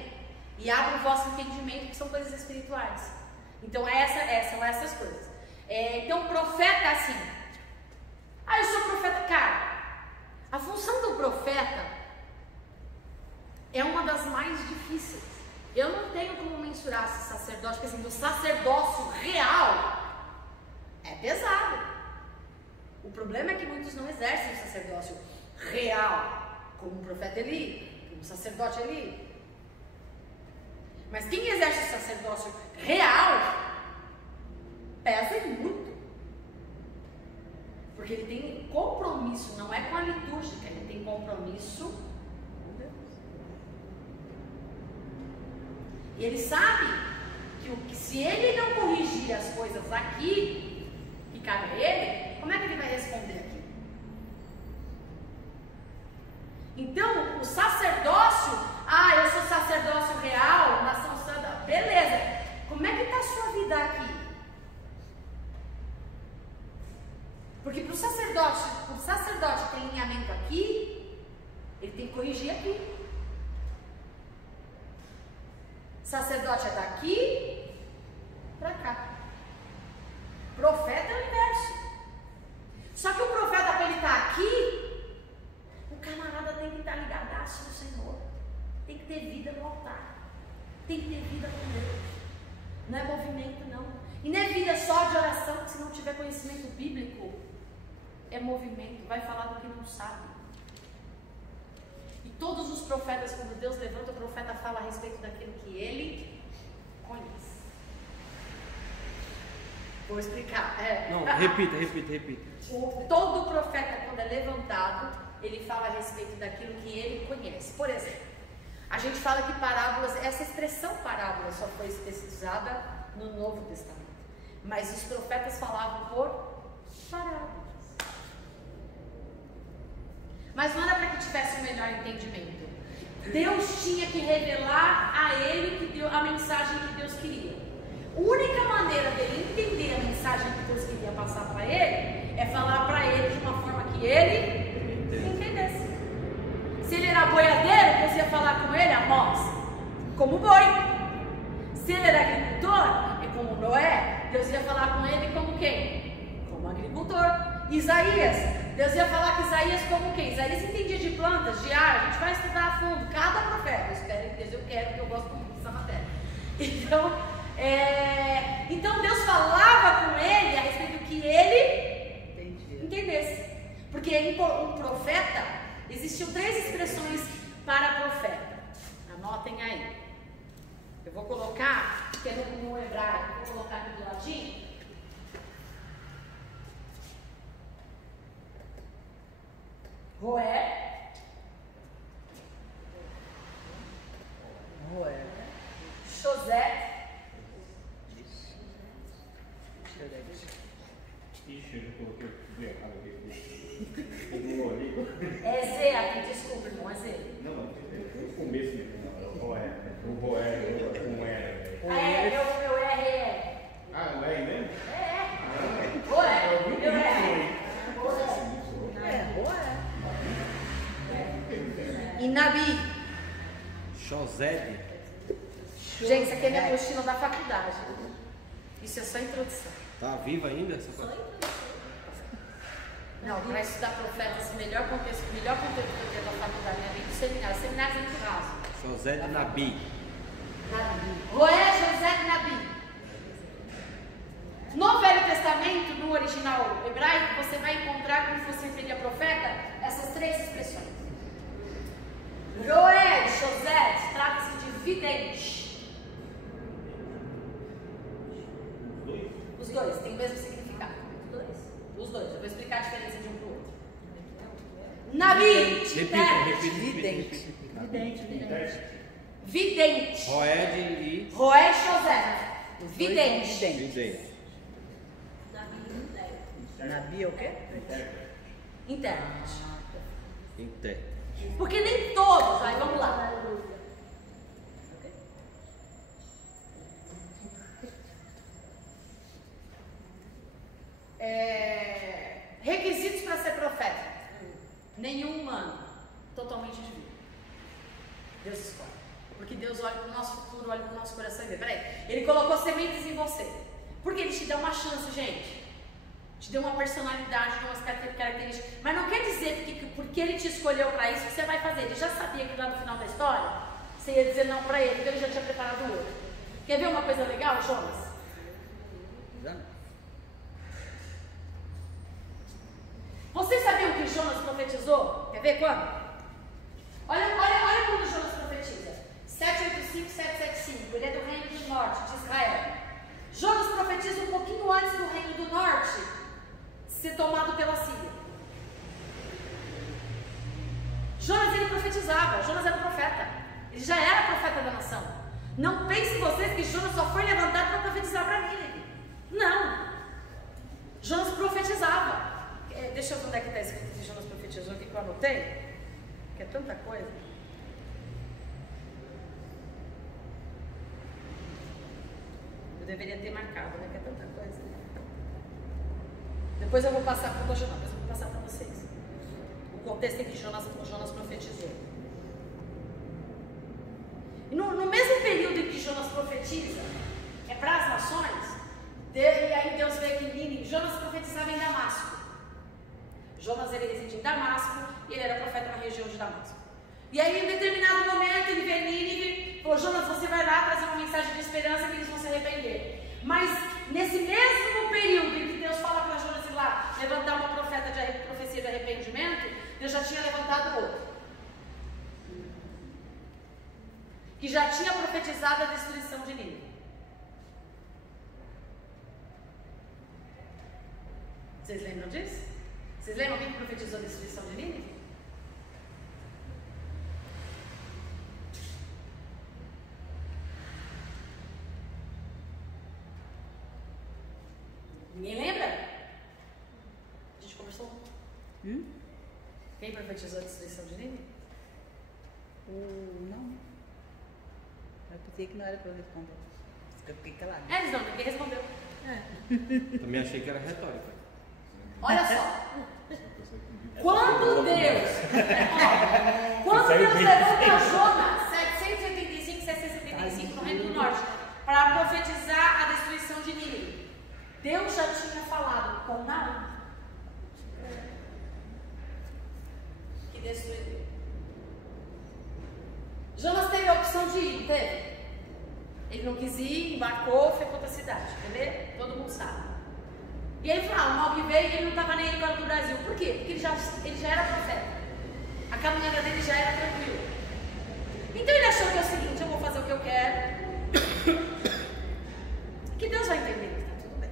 e abra o vosso entendimento, que são coisas espirituais. Então são essas coisas. Então o profeta é assim. Eu sou profeta. Cara, a função do profeta é uma das mais difíceis. Eu não tenho como mensurar esse sacerdote, porque assim, o sacerdócio real é pesado. O problema é que muitos não exercem o sacerdócio real, como o profeta Eli, como o sacerdote Eli. Mas quem exerce o sacerdócio real pesa muito, porque ele tem compromisso, não é com a litúrgica, ele tem compromisso com Deus. E ele sabe que se ele não corrigir as coisas aqui, que cabe a ele, como é que ele vai responder aqui? Então, o sacerdócio, eu sou sacerdócio real, nação santa, beleza. Como é que está a sua vida aqui? Porque para o sacerdote ter alinhamento aqui, ele tem que corrigir aqui. Sacerdote é daqui para cá. Profeta é o inverso. Só que o profeta, para ele estar aqui, o camarada tem que estar ligadaço no Senhor. Tem que ter vida no altar. Tem que ter vida com Deus. Não é movimento, não. E não é vida só de oração, que se não tiver conhecimento bíblico, é movimento. Vai falar do que não sabe. E todos os profetas, quando Deus levanta, o profeta fala a respeito daquilo que ele conhece. Vou explicar. Não, repita. Todo profeta, quando é levantado, ele fala a respeito daquilo que ele conhece. Por exemplo, a gente fala que parábolas, essa expressão parábola só foi usada no Novo Testamento. Mas os profetas falavam por parábolas. Mas não era para que tivesse um melhor entendimento. Deus tinha que revelar a ele a mensagem que Deus queria. A única maneira dele entender a mensagem que Deus queria passar para ele é falar para ele de uma forma que ele entendesse. Se ele era boiadeiro, Deus ia falar com ele, Amós, como boi. Se ele era agricultor, e como Noé, Deus ia falar com ele como quem? Como agricultor. Isaías, Deus ia falar com Isaías como quem? Isaías entendia de plantas, de ar. A gente vai estudar a fundo cada profeta. Eu quero, porque eu gosto muito dessa matéria. Então Deus falava com ele a respeito do que ele entendesse. Porque um profeta, existiam 3 expressões para profeta. Anotem aí. Eu vou colocar, que é no hebraico, vou colocar aqui do ladinho. Roé, José, Ixi, eu já coloquei tudo errado aqui. É Z aqui, desculpa, irmão, é Z. Não, no começo mesmo. O Roé, como era. Eu R. Ah, não é aí mesmo? Roé, eu R. E Nabi. José. Gente, isso aqui é minha apostila da faculdade. Isso é só introdução. Tá viva ainda essa coisa? Não, para estudar profetas, o melhor conteúdo que eu tenho da faculdade é bem do seminário. Seminário é muito raso. José de Nabi. Roé, José de Nabi. No Velho Testamento, no original hebraico, você vai encontrar, quando você seria profeta, essas 3 expressões. Roé, José, trata-se de vidente. Os dois têm o mesmo significado. Os dois. Eu vou explicar a diferença de um para o outro. Nabi, Repita. vidente. Roed e Roé, José, vidente. Nabi é o quê? Intérprete. Intérprete. Porque nem todos, aí vamos lá. totalmente de vida. Deus escolhe. Porque Deus olha para o nosso futuro, olha para o nosso coração e vê, peraí, Ele colocou sementes em você. Porque Ele te dá uma chance, gente. Te deu uma personalidade, te deu umas características. Mas não quer dizer que porque Ele te escolheu para isso, que você vai fazer. Ele já sabia que lá no final da história, você ia dizer não para Ele, porque Ele já tinha preparado o outro. Quer ver uma coisa legal, Jonas? Vocês sabiam que Jonas profetizou? Quer ver quando? Olha quando Jonas profetiza. 785, ele é do reino do norte, de Israel. Jonas profetiza um pouquinho antes do reino do norte ser tomado pela Síria. Jonas, ele profetizava, Jonas era profeta. Ele já era profeta da nação. Não pense vocês que Jonas só foi levantado para profetizar para Nínive. Não. Jonas profetizava. Deixa eu ver onde é que está escrito que Jonas profetizou aqui que eu anotei. Que é tanta coisa. Eu deveria ter marcado, né? Que é tanta coisa. Depois eu vou passar para vocês. O contexto em que Jonas profetizou. E no mesmo período em que Jonas profetiza, é para as nações, e aí Deus vê que Nínive, Jonas profetizava em Damasco. Jonas ele reside em Damasco e ele era profeta na região de Damasco. E aí em determinado momento ele vê Nínive, falou, Jonas, você vai lá trazer uma mensagem de esperança que eles vão se arrepender. Mas nesse mesmo período em que Deus fala para Jonas ir lá levantar uma profecia de arrependimento, Deus já tinha levantado outro. Que já tinha profetizado a destruição de Nínive. Vocês lembram disso? Vocês lembram quem profetizou a destruição de Nínive? Ninguém lembra? A gente conversou? Quem profetizou a destruição de Nínive? Não. Eu pensei que não era para eu responder. Eu fiquei calada. Eles não, ninguém respondeu. Também achei que era retórica. Olha só. Quando Deus levanta Jonas, 785, 775, no reino do norte, para profetizar a destruição de Nínive, Deus já tinha falado com Naum que destruiria. Jonas teve a opção de ir, não teve? Ele não quis ir, embarcou, foi para outra cidade, entendeu? Todo mundo sabe. E aí falou, o mal que veio, ele não estava nem fora do Brasil. Por quê? Porque ele já era profeta. A caminhada dele já era tranquila. Então ele achou que é o seguinte, eu vou fazer o que eu quero. Que Deus vai entender, está tudo bem.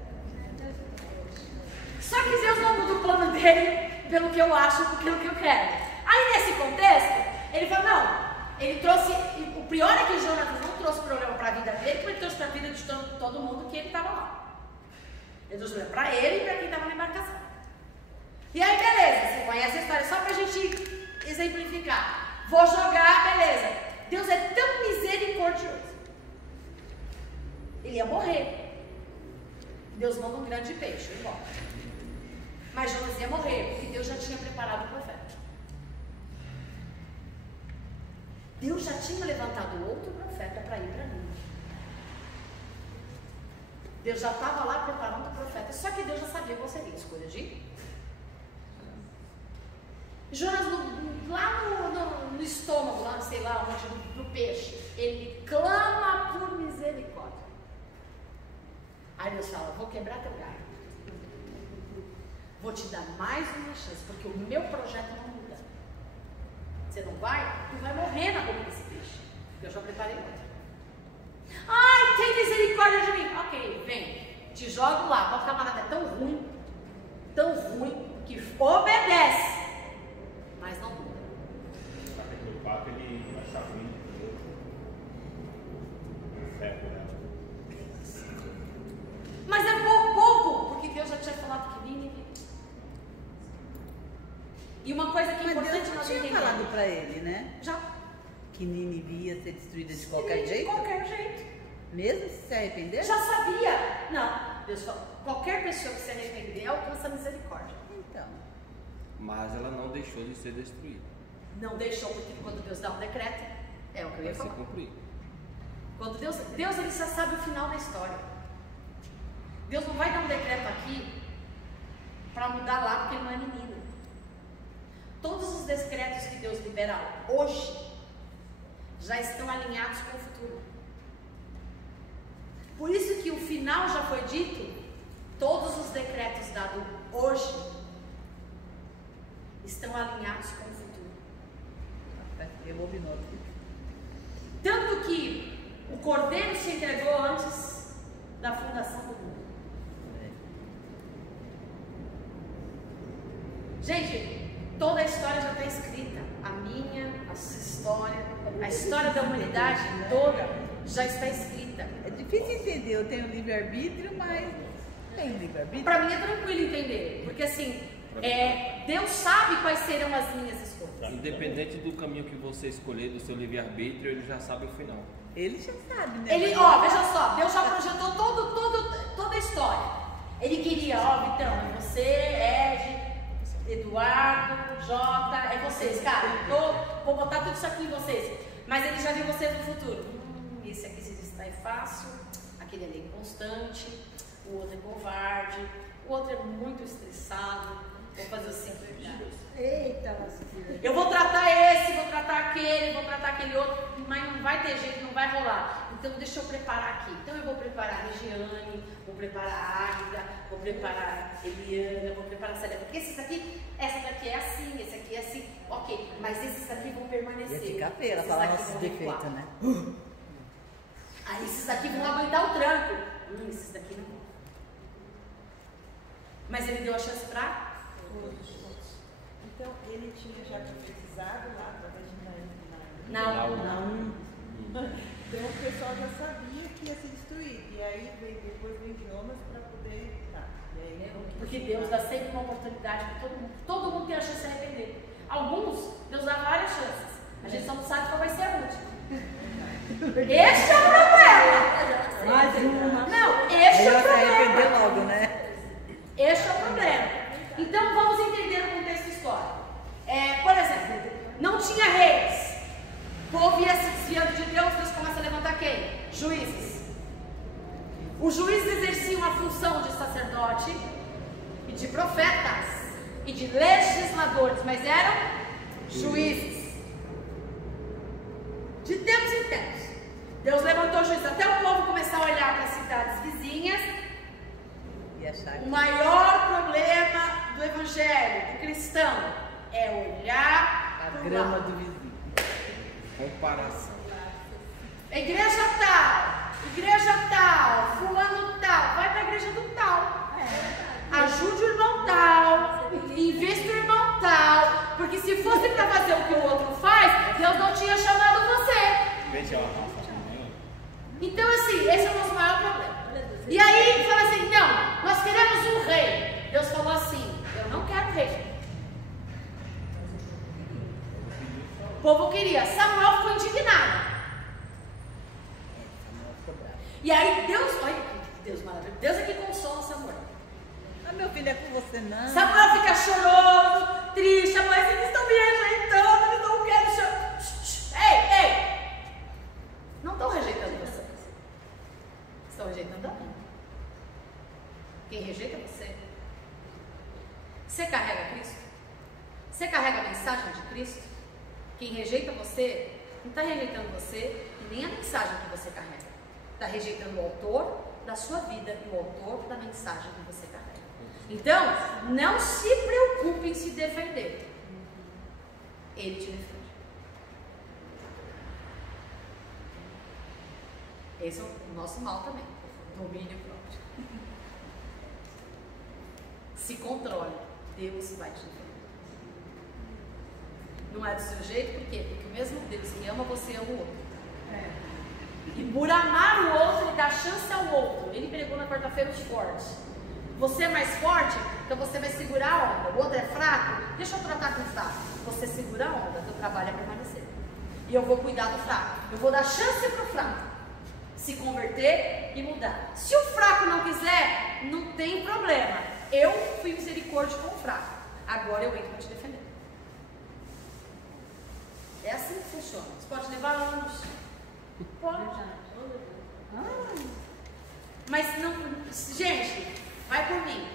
Só que Deus não muda o plano dele pelo que eu acho, pelo que eu quero. Aí nesse contexto, ele falou, não. Ele trouxe, o pior é que Jonas não trouxe problema para a vida dele, porque ele trouxe para a vida de todo mundo que ele estava lá. Ele trouxe problema para ele e para quem estava na embarcação. E aí, beleza, você conhece a história, só para a gente exemplificar. Vou jogar, beleza. Deus é tão misericordioso. Ele ia morrer. Deus manda um grande peixe, embora. Mas Jonas ia morrer, porque Deus já tinha preparado o profeta. Deus já tinha levantado outro profeta para ir para Nínive. Deus já estava lá preparando o profeta. Só que Deus já sabia qual seria a escolha de ir. Jonas, lá no estômago, lá, sei lá, onde, do peixe, ele clama por misericórdia. Aí Deus fala, vou quebrar teu galho. Vou te dar mais uma chance, porque o meu projeto não muda. Você não vai? Tu vai morrer na boca desse peixe. Eu já preparei outro. Ai, tem misericórdia de mim. Ok, vem. Te jogo lá. O camarada é tão ruim, que obedece, mas não muda. Só que aquele papo ele acha ruim, entendeu? Fé por ela. Mas é pouco, porque Deus já tinha falado que Nínive. E uma coisa que é importante Deus nós tinha entendemos. falado para ele, né? Já. Que Nínive ia ser destruída de qualquer jeito? De qualquer jeito. Mesmo se arrepender? Já sabia. Não. Deus falou, qualquer pessoa que se arrepender alcança a misericórdia. Então. Mas ela não deixou de ser destruída. Não deixou, porque quando Deus dá um decreto, é o que eu ia Vai se falar. cumprir. Quando Deus ele já sabe o final da história. Deus não vai dar um decreto aqui para mudar lá, porque ele não é menino. Todos os decretos que Deus libera hoje já estão alinhados com o futuro. Por isso que o final já foi dito. Todos os decretos dados hoje estão alinhados com o futuro. Eu ouvi nota. Tanto que o Cordeiro se entregou antes da fundação do mundo. Gente, toda a história já está escrita. A minha, a sua história, a história da humanidade toda já está escrita. É difícil entender, eu tenho livre-arbítrio, mas tenho livre-arbítrio. Para mim é tranquilo entender, porque assim, Deus sabe quais serão as minhas escolhas. Independente do caminho que você escolher, do seu livre-arbítrio, ele já sabe o final. Ele já sabe, né? Ele, veja só, Deus já projetou toda a história. Ele queria, Vitão, você, Ed, Eduardo, Jota, é vocês, cara, vou botar tudo isso aqui em vocês. Mas ele já viu vocês no futuro. Esse aqui se distrai fácil, aquele ali é inconstante, o outro é covarde, o outro é muito estressado. Vou fazer assim, Eita, nossa filha. eu vou tratar esse, vou tratar aquele outro, mas não vai ter jeito, não vai rolar. Então deixa eu preparar aqui. Então eu vou preparar a Regiane, vou preparar a Águida, vou preparar a Eliana, vou preparar a Célia. Porque essa daqui é assim, esse aqui é assim. Ok, mas esses aqui vão permanecer. Ia ficar feia, Esses falar aqui nossos vão defeitos, recuar. né? Aí esses aqui vão aguentar o tranco. Esses daqui não vão. Mas ele deu a chance para Todos. Então, ele tinha já profetizado lá através de Naim. não. Então, o pessoal já sabia que ia ser destruído. E aí, depois veio Jonas para poder... E aí, Porque Deus dá sempre uma oportunidade para todo mundo. Todo mundo tem a chance de se arrepender. Alguns, Deus dá várias chances. A gente só não sabe qual vai ser a última. Este é o problema. Mais uma. Não, este é o Melhor se arrepender problema. logo, né? Este é o problema. Então vamos entender o contexto histórico. Por exemplo, não tinha reis. O povo ia se desviando de Deus, Deus começa a levantar quem? Juízes. Os juízes exerciam a função de sacerdote e de profetas e de legisladores, mas eram juízes. De tempos em tempos, Deus levantou juízes até o povo começar a olhar para as cidades vizinhas. E achar O que... maior problema do evangelho, do cristão, é olhar A para o grama lado. do vizinho. Comparação. Igreja tal, fulano tal, vai para a igreja do tal. Ajude o irmão tal, investe o irmão tal, porque se fosse para fazer o que o outro faz, Deus não tinha chamado você. Vende a Rafa também. Então assim, esse é o nosso maior problema. E aí fala assim, não, nós queremos um rei. Deus falou assim, eu não quero rei. O povo queria, Samuel ficou indignado. E aí Deus, olha que Deus maravilhoso, Deus é que consola Samuel. Ah, meu filho, é com você não. Samuel fica choroso, triste, a mãe, eles estão me rejeitando, eles não querem chamar. Ei! Não estão rejeitando você. Estão rejeitando a mim. Quem rejeita é você. Você carrega Cristo? Você carrega a mensagem de Cristo? Quem rejeita você, não está rejeitando você e nem a mensagem que você carrega. Está rejeitando o autor da sua vida e o autor da mensagem que você carrega. Então, não se preocupe em se defender. Ele te defende. Esse é o nosso mal também. Domínio próprio. Se controle. Deus vai te defender. Não é do seu jeito, por quê? Porque o mesmo Deus que ama você ama o outro. E por amar o outro, ele dá chance ao outro. Ele pregou na quarta-feira os fortes. Você é mais forte, então você vai segurar a onda. O outro é fraco, deixa eu tratar com o fraco. Você segura a onda, teu trabalho é permanecer. E eu vou cuidar do fraco. Eu vou dar chance para o fraco se converter e mudar. Se o fraco não quiser, não tem problema. Eu fui misericórdia com o fraco. Agora eu entro para te defender. funciona. Isso pode levar anos. Pode. Mas não, gente, vai por mim.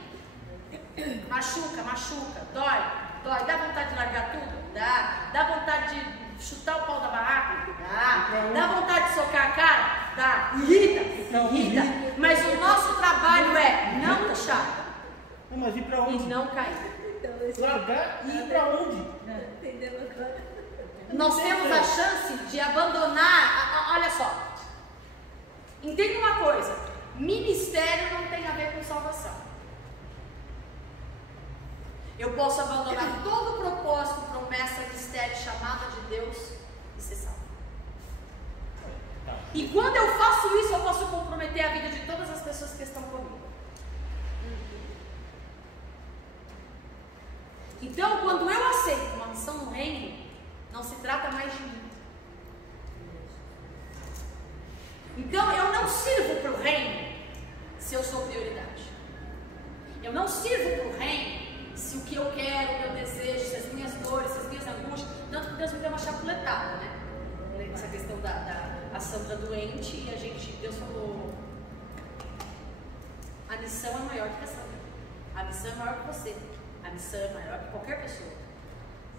Machuca, dói, dá vontade de largar tudo? Dá vontade de chutar o pau da barraca? Dá vontade de socar a cara? Dá. Irrita. Mas o nosso trabalho é não deixar. Não, mas ir pra E onde? não cair. Largar e ir pra onde? Entendeu agora? Nós temos a chance de abandonar. Olha só. Entenda uma coisa. Ministério não tem a ver com salvação. Eu posso abandonar todo o propósito, promessa, mistério, chamada de Deus e ser salvo. E quando eu faço isso, eu posso comprometer a vida de todas as pessoas que estão comigo. Então, quando eu aceito uma missão no reino, não se trata mais de mim. Então, eu não sirvo para o reino se eu sou prioridade. Eu não sirvo para o reino se o que eu quero, o meu desejo, se as minhas dores, se as minhas angústias. Tanto que Deus me deu uma chapuletada, né? Essa questão a Sandra doente e Deus falou: a missão é maior que a Sandra. A missão é maior que você. A missão é maior que qualquer pessoa.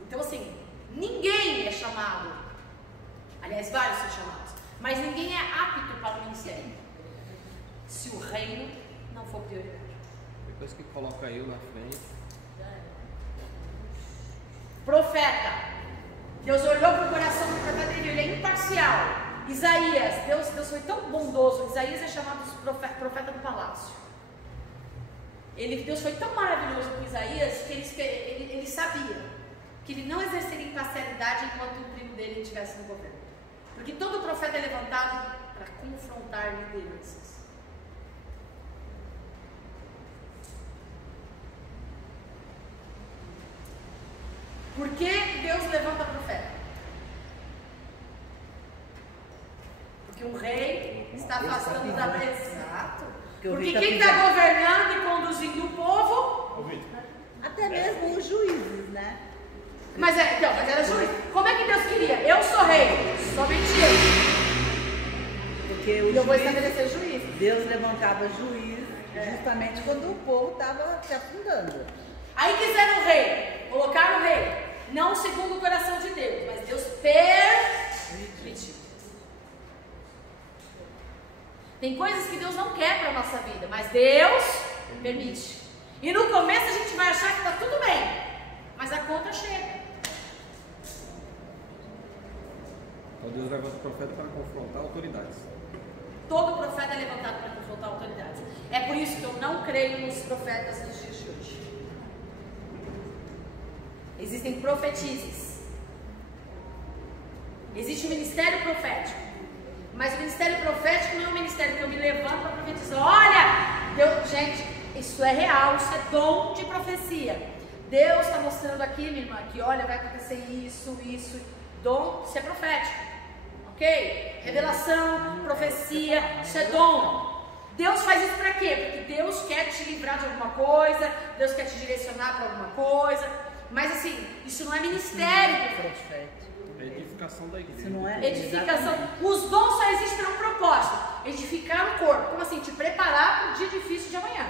Então, assim, ninguém é chamado. Aliás, vários são chamados. Mas ninguém é apto para o ministério se o reino não for prioridade. Depois que coloca eu na frente. Profeta. Deus olhou para o coração do profeta dele, ele é imparcial. Isaías, Deus foi tão bondoso. Isaías é chamado de profeta do palácio. Deus foi tão maravilhoso com Isaías que ele sabia que ele não exerceria imparcialidade enquanto o primo dele estivesse no governo. Porque todo profeta é levantado para confrontar lideranças. Por que Deus levanta profeta? Porque um rei está afastando da presença. Exato. Porque quem está governando e conduzindo o povo? Até mesmo os juízes, né? Mas era juiz. Como é que Deus queria? Eu sou rei, somente eu. Porque eu vou estabelecer juiz. Deus levantava juiz justamente quando o povo estava se afundando. Aí quiseram o rei, colocaram o rei, não segundo o coração de Deus, mas Deus permitiu. Tem coisas que Deus não quer para a nossa vida, mas Deus permite. E no começo a gente vai achar que está tudo bem, mas a conta chega. Então Deus levanta o profeta para confrontar autoridades. Todo profeta é levantado para confrontar autoridades. É por isso que eu não creio nos profetas dos dias de hoje. Existem profetizes. Existe o ministério profético. Mas o ministério profético não é um ministério que eu me levanto para profetizar. Olha, gente, isso é real, isso é dom de profecia. Deus está mostrando aqui, minha irmã, que olha, vai acontecer isso. Dom, isso é profético. Ok? Revelação, profecia, isso é dom. Deus faz isso para quê? Porque Deus quer te livrar de alguma coisa, Deus quer te direcionar para alguma coisa. Mas assim, isso não é ministério profético. É edificação da igreja. Isso não é edificação. Os dons só existem para um propósito: edificar o corpo. Como assim? Te preparar para o dia difícil de amanhã.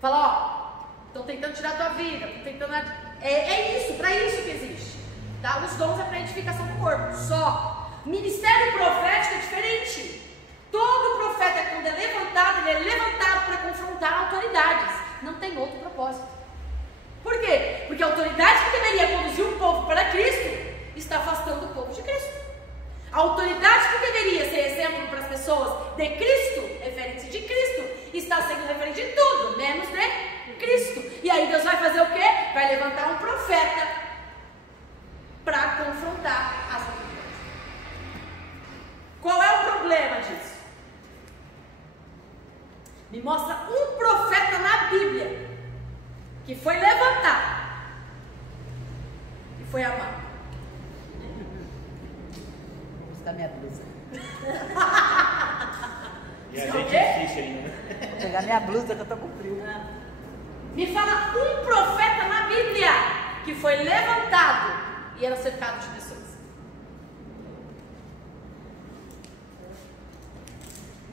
Falar, estão tentando tirar a tua vida, estão tentando. É isso, para isso que existe. Tá? Os dons é para edificação do corpo. Só. Ministério profético é diferente. Todo profeta, quando é levantado, ele é levantado para confrontar autoridades. Não tem outro propósito. Por quê? Porque a autoridade que deveria conduzir o povo para Cristo está afastando o povo de Cristo. A autoridade que deveria ser exemplo para as pessoas de Cristo, referente de Cristo, está sendo referente de tudo, menos de Cristo. E aí Deus vai fazer o quê? Vai levantar um profeta para confrontar as autoridades. Qual é o problema disso? Me mostra um profeta na Bíblia que foi levantado e foi amado. Da minha blusa. E a gente assiste ainda, né? Vou pegar minha blusa que eu tô com frio. Me fala um profeta na Bíblia que foi levantado e era cercado de pessoas.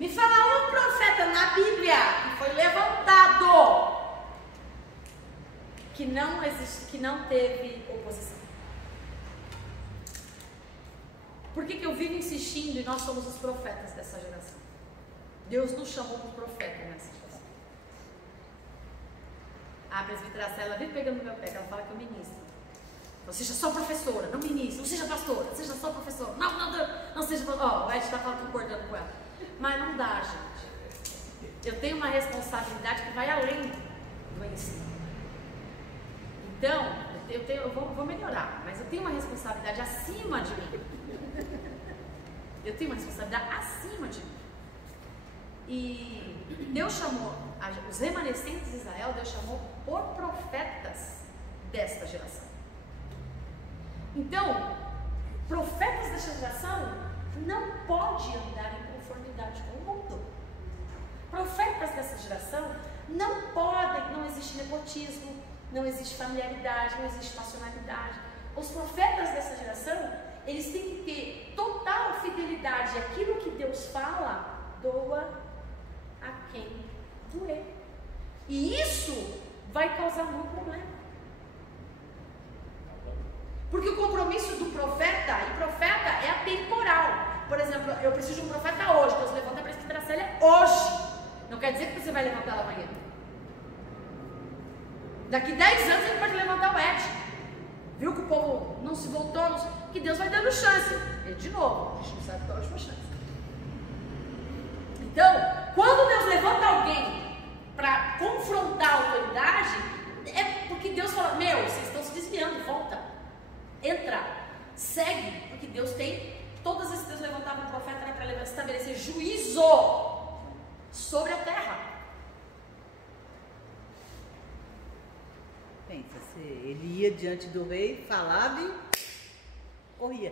Me fala um profeta na Bíblia que foi levantado que não existe, que não teve oposição. Por que eu vivo insistindo e nós somos os profetas dessa geração? Deus nos chamou como profeta nessa geração. A presbítera Célia vive pegando no meu pé, ela fala que eu ministro. Não seja só professora, não ministre, não seja pastora, seja só professora. Não seja pastora. O Ed está concordando com ela. Mas não dá, gente. Eu tenho uma responsabilidade que vai além do ensino. Então, eu vou melhorar, mas eu tenho uma responsabilidade acima de mim. Eu tenho uma responsabilidade acima de mim. E Deus chamou, os remanescentes de Israel, Deus chamou por profetas desta geração. Então, profetas desta geração não podem andar em conformidade com o mundo. Profetas dessa geração não podem, não existe nepotismo, não existe familiaridade, não existe nacionalidade. Os profetas dessa geração, eles têm que ter total fidelidade àquilo que Deus fala, doa a quem doer. E isso vai causar muito problema. Porque o compromisso do profeta, e profeta é atemporal. Por exemplo, eu preciso de um profeta hoje, Deus levanta a presbítera Célia hoje. Não quer dizer que você vai levantar ela amanhã. Daqui 10 anos ele pode levantar o Ed. Viu que o povo não se voltou, que Deus vai dando chance. E de novo, a gente não sabe qual é a última chance. Então, quando Deus levanta alguém para confrontar a autoridade, é porque Deus fala, vocês estão se desviando, volta. Entra, segue, porque Deus tem, todas as vezes Deus levantava um profeta para estabelecer juízo sobre a terra. Pensa, ele ia diante do rei, falava e corria.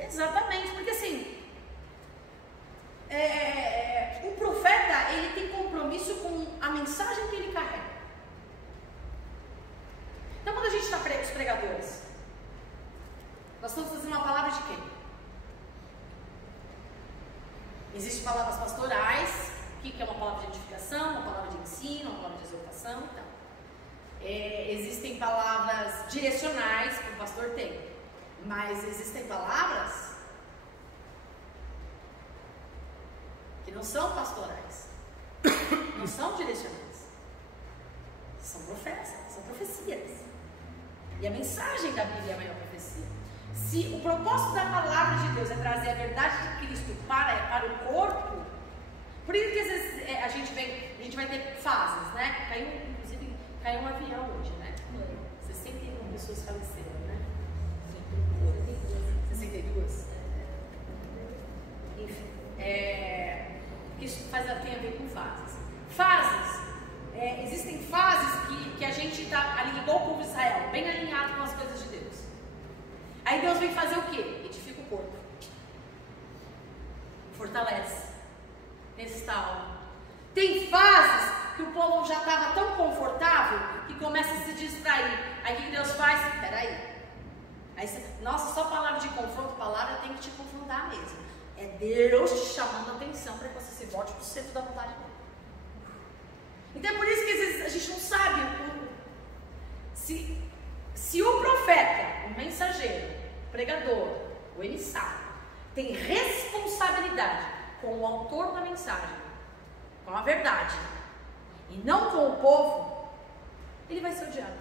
Exatamente, porque assim, o profeta, ele tem compromisso com a mensagem que ele carrega. Então, quando a gente está os pregadores, nós estamos fazendo uma palavra de quem? Existem palavras pastorais, que é uma palavra de edificação, uma palavra de ensino, uma palavra de exortação e tal. Existem palavras direcionais que o pastor tem, mas existem palavras que não são pastorais, não são direcionais, são profetas, são profecias. E a mensagem da Bíblia é a maior profecia. Se o propósito da palavra de Deus é trazer a verdade de Cristo para o corpo, por isso que às vezes a gente vai ter fases, né? Inclusive caiu um avião hoje, né? 61 pessoas faleceram, né? 62? Enfim, isso tem a ver com fases. Existem fases que a gente está ali igual o povo de Israel, bem alinhado com as coisas de Deus. Aí Deus vem fazer o quê? Edifica o corpo, fortalece, restaura. Tem fases que o povo já estava tão confortável que começa a se distrair. Aí o que Deus faz? Peraí. Nossa, só palavra de confronto, palavra tem que te confrontar mesmo. É Deus te chamando a atenção para que você se volte para o centro da vontade dele. Então é por isso que às vezes a gente não sabe se o profeta, o mensageiro, o pregador, o emissário, tem responsabilidade com o autor da mensagem, com a verdade, e não com o povo, ele vai ser odiado.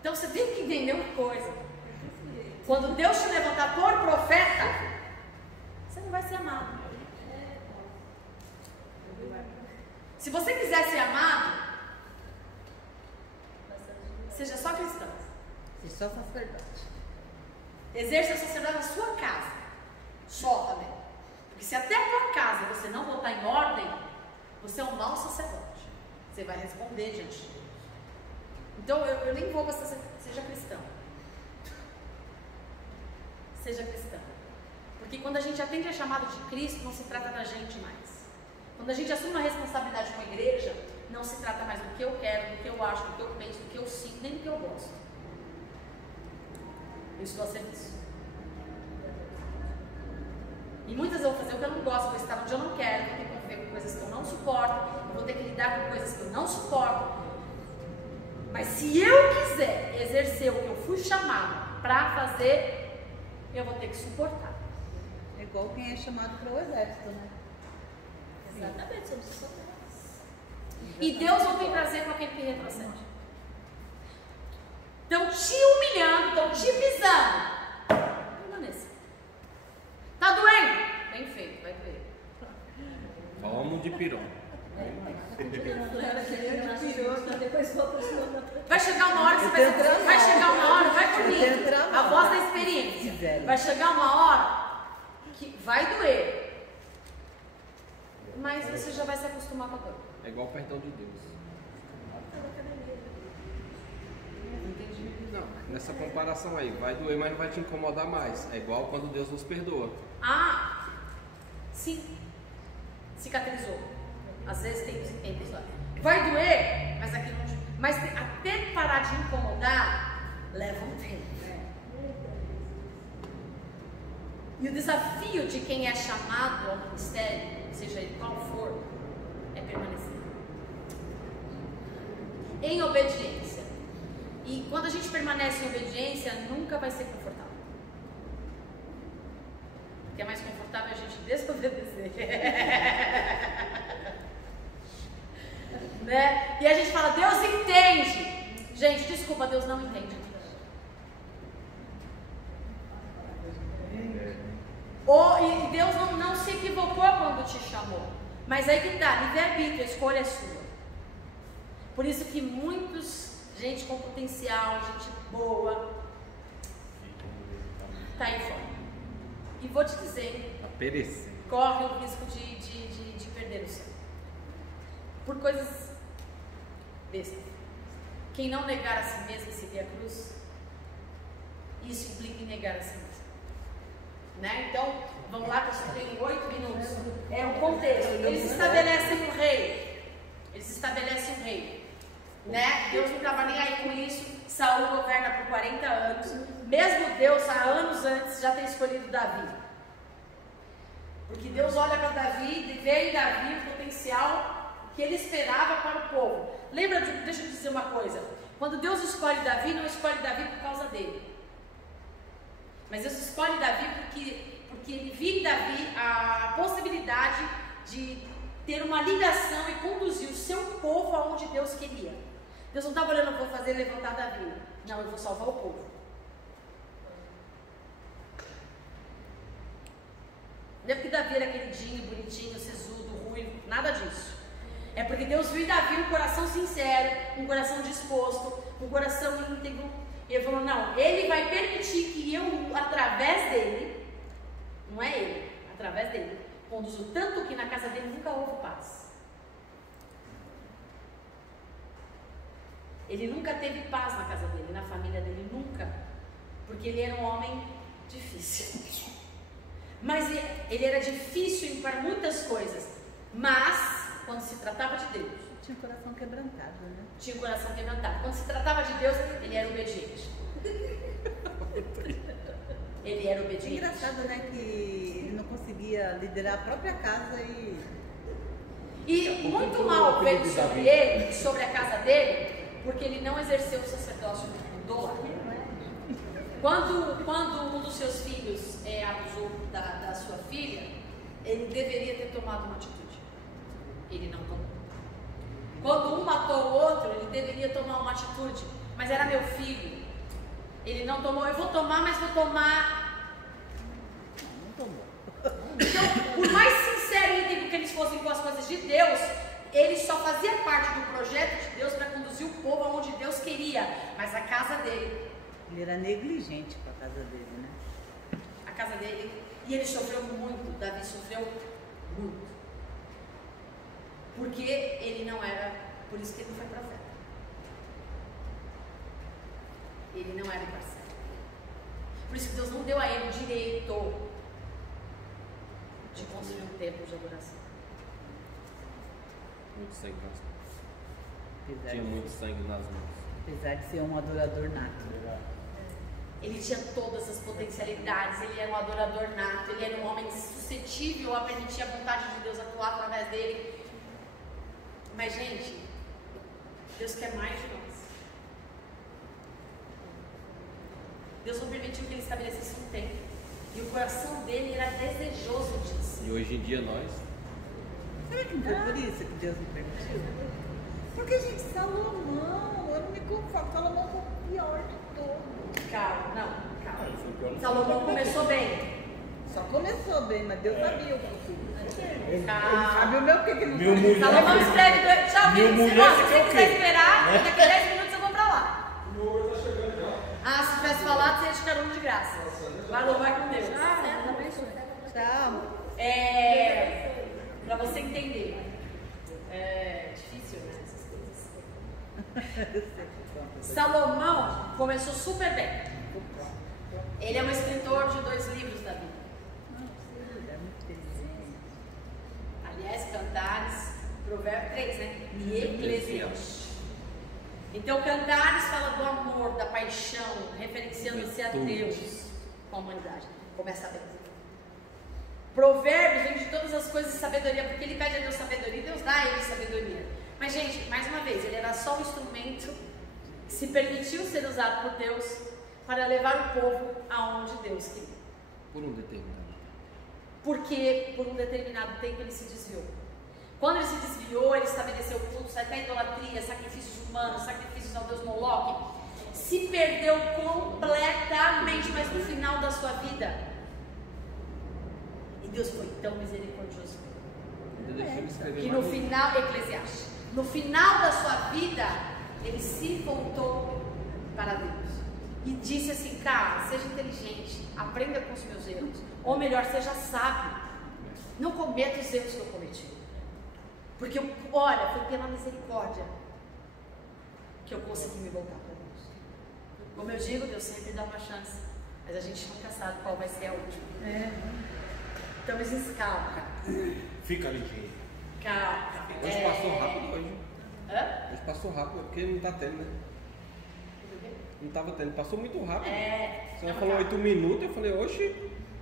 Então você tem que entender uma coisa: quando Deus te levantar por profeta, você não vai ser amado. Se você quiser ser amado, seja só cristão. Seja só sacerdote. Exerça o sacerdócio na sua casa. Só também. Porque se até a tua casa você não botar em ordem, você é um mau sacerdote. Você vai responder diante de Deus. Então eu nem vou para seja cristão. Seja cristão. Porque quando a gente atende a chamado de Cristo, não se trata da gente mais. Quando a gente assume uma responsabilidade com a igreja, não se trata mais do que eu quero, do que eu acho, do que eu penso, do que eu sinto, nem do que eu gosto. Eu estou a serviço. E muitas eu vou fazer o que eu não gosto, vou estar onde eu não quero, vou ter que conviver com coisas que eu não suporto, eu vou ter que lidar com coisas que eu não suporto. Mas se eu quiser exercer o que eu fui chamado para fazer, eu vou ter que suportar. É igual quem é chamado para o exército, né? Exatamente, somos soldados. E Deus não tem prazer com aquele que retrocede. Estão te humilhando, estão te pisando. Permaneça. Tá doendo? Bem feito, vai doer. Vamos de pirão. Vai chegar uma hora que você vai chegar uma hora, vai comigo. A voz da experiência. Vai chegar uma hora que vai doer. Mas você já vai se acostumar com a dor. É igual o perdão de Deus. Não, nessa comparação aí, vai doer, mas não vai te incomodar mais. É igual quando Deus nos perdoa. Ah, sim. Cicatrizou. Às vezes tem episódio. Vai doer, mas aquilo não. Mas até parar de incomodar, leva um tempo. E o desafio de quem é chamado ao ministério, seja ele qual for, é permanecer em obediência. E quando a gente permanece em obediência, nunca vai ser confortável. Porque é mais confortável a gente desobedecer. Né? E a gente fala, Deus entende. Gente, desculpa, Deus não entende. E Deus não se equivocou quando te chamou. Mas aí que tá, livre-arbítrio, a escolha é sua. Por isso que muitos, gente com potencial, gente boa, tá aí fora. E vou te dizer, A perecer. corre o risco de perder o céu. Por coisas bestas. Quem não negar a si mesmo e seguir a cruz, isso implica em negar a si mesmo. Né? Então, vamos lá, que eu só tenho 8 minutos. É um contexto. Eles estabelecem um rei. Né? Deus não estava nem aí com isso. Saul governa por 40 anos. Mesmo Deus, há anos antes, já tem escolhido Davi. Porque Deus olha para Davi e vê em Davi o potencial que ele esperava para o povo. Lembra, deixa eu dizer uma coisa. Quando Deus escolhe Davi, não escolhe Davi por causa dele. Mas Deus escolhe Davi porque ele viu em Davi a possibilidade de ter uma ligação e conduzir o seu povo aonde Deus queria. Deus não estava olhando, vou fazer levantar Davi. Não, eu vou salvar o povo. Não é porque Davi era queridinho, bonitinho, sisudo, ruivo, nada disso. É porque Deus viu em Davi um coração sincero, um coração disposto, um coração íntegro. Ele falou, não, ele vai permitir que eu, através dele, não é ele, através dele, conduzo tanto que na casa dele nunca houve paz. Ele nunca teve paz na casa dele, na família dele, nunca. Porque ele era um homem difícil. Mas ele era difícil para muitas coisas. Mas, quando se tratava de Deus, Tinha o coração quebrantado, né? tinha o coração quebrantado. Quando se tratava de Deus, ele era obediente. Ele era É obediente. engraçado, né, que ele não conseguia liderar a própria casa E muito mal veio sobre ele, sobre a casa dele, porque ele não exerceu o sacerdócio do lar. Quando um dos seus filhos abusou da sua filha, ele deveria ter tomado uma atitude. Ele não tomou. Quando um matou o outro, ele deveria tomar uma atitude. Mas era meu filho. Ele não tomou. Eu vou tomar, mas vou tomar. não tomou. Então, por mais sincero e íntegro que eles fossem com as coisas de Deus, ele só fazia parte do projeto de Deus para conduzir o povo aonde Deus queria. Mas a casa dele, Ele era negligente com a casa dele, né? a casa dele, e ele sofreu muito. Davi sofreu muito. Porque ele não era, por isso que ele não foi profeta. Ele não era imparcial. Por isso que Deus não deu a ele o direito de construir um templo de adoração. Muito sangue nas mãos. Apesar Tinha de- muito sangue nas mãos. Apesar de ser um adorador nato. Ele tinha todas as potencialidades, ele era um adorador nato, ele era um homem suscetível a permitir a vontade de Deus atuar através dele. Mas, gente, Deus quer mais de nós. Deus não permitiu que ele estabelecesse um tempo. E o coração dele era desejoso disso. E hoje em dia nós... Será que não foi por isso que Deus me permitiu? Porque, gente, Salomão, eu não me conformo. Salomão foi o pior de todos. Calma, não, Ah, calma. ele foi pior no Salomão começou bem. Só começou bem, mas Deus sabia o futuro. Ele Calma. sabe o meu que não Meu sabe. mulher- Salomão escreve dois. Tchau, Meu filho. mulher, Se você você quer o quiser quê? esperar, daqui a 10 minutos eu vou pra lá. Ah, se tivesse falado, você ia de carona de graça. Vai louvar com Deus. Tchau. Pra você entender. É difícil, né? Essas coisas. Salomão começou super bem. Ele é um escritor de 2 livros da Bíblia. É muito inteligente. Aliás, Cantares, Provérbio 3, né? E Eclesiastes. Então, Cantares fala do amor, da paixão, referenciando-se a Deus com a humanidade. Começa bem. Provérbios vem de todas as coisas de sabedoria, porque ele pede a Deus sabedoria e Deus dá a ele sabedoria. Mas, gente, mais uma vez, ele era só um instrumento que se permitiu ser usado por Deus para levar o povo aonde Deus queria. Por um determinado. Porque por um determinado tempo ele se desviou. Quando ele se desviou, ele estabeleceu cultos, até idolatria, sacrifícios humanos, sacrifícios ao Deus Moloque. Se perdeu completamente, mas no final da sua vida. E Deus foi tão misericordioso Ainda deixou ele escrever que mais no um. final, Eclesiastes, no final da sua vida, ele se voltou para Deus. E disse assim, cara, seja inteligente, aprenda com os meus erros. Ou melhor, seja sábio. Não cometa os erros que eu cometi. Porque, olha, foi pela misericórdia que eu consegui me voltar para Deus. Como eu digo, Deus sempre dá uma chance. Mas a gente nunca sabe qual vai ser a última. Então, mas calma, cara. Fica ligeiro. Calma. Hoje passou rápido hoje. Hã? Hoje passou rápido, porque não tá tendo, né? Não tava tendo, passou muito rápido. Você Não, falou tá. 8 minutos, eu falei, oxi.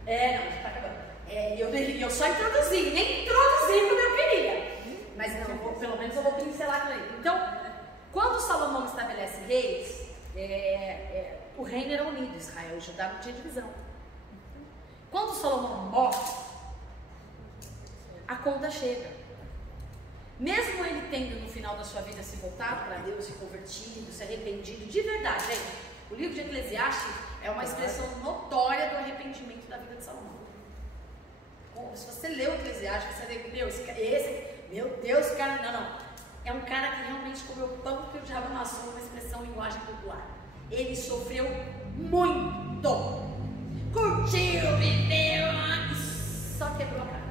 Não, já tá acabando. Eu só introduzi, nem introduzi como eu queria. Mas não, pelo menos eu vou pincelar com ele. Então, quando Salomão estabelece reis, o reino era unido, Israel e Judá não tinha divisão. Quando Salomão morre, a conta chega. Mesmo ele tendo no final da sua vida se voltado para Deus, se convertido, se arrependido, de verdade, gente, o livro de Eclesiastes é uma expressão notória do arrependimento da vida de Salomão. Se você lê o Eclesiastes, você vê, meu Deus, esse cara, não. É um cara que realmente comeu pão que o diabo amassou, uma expressão linguagem popular. Ele sofreu muito. Curtiu, viveu, e só quebrou a cara.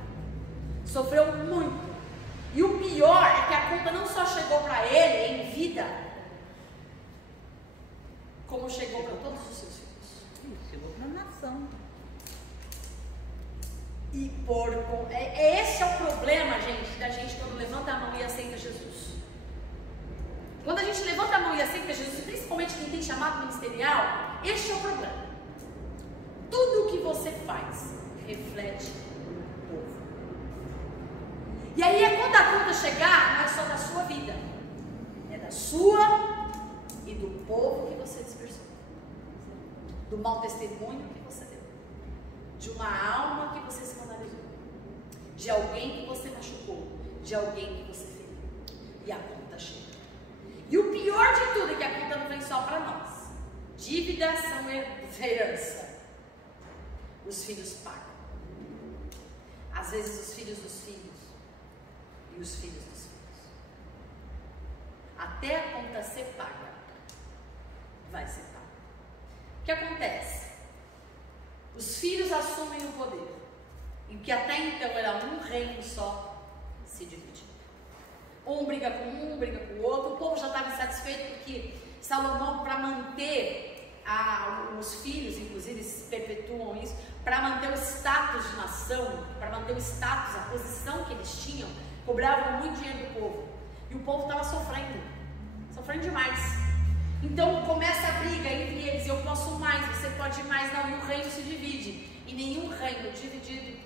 Sofreu muito. E o pior é que a conta não só chegou para ele em vida, como chegou para todos os seus filhos. Chegou para a nação. E esse é o problema, gente, da gente quando levanta a mão e aceita Jesus. Quando a gente levanta a mão e aceita Jesus, principalmente quem tem chamado ministerial, este é o problema. Tudo o que você faz reflete o povo. E aí quando a conta chegar, não é só da sua vida, é da sua e do povo que você dispersou, do mau testemunho que você deu, de uma alma que você escandalizou, de alguém que você machucou, de alguém que você feriu. E a conta chega. E o pior de tudo é que a conta não vem só para nós. Dívidas são herança. Os filhos pagam. Às vezes os filhos dos filhos e os filhos dos filhos. Até a conta ser paga, vai ser paga. O que acontece? Os filhos assumem o poder, em que até então era um reino só, se dividiu. Um briga com um, briga com o outro. O povo já estava insatisfeito porque Salomão, para manter os filhos, inclusive, se perpetuam isso, para manter o status de nação, para manter o status, a posição que eles tinham, cobravam muito dinheiro do povo. E o povo estava sofrendo demais. Então começa a briga entre eles, eu posso mais, você pode mais, não, e o reino se divide. E nenhum reino dividido.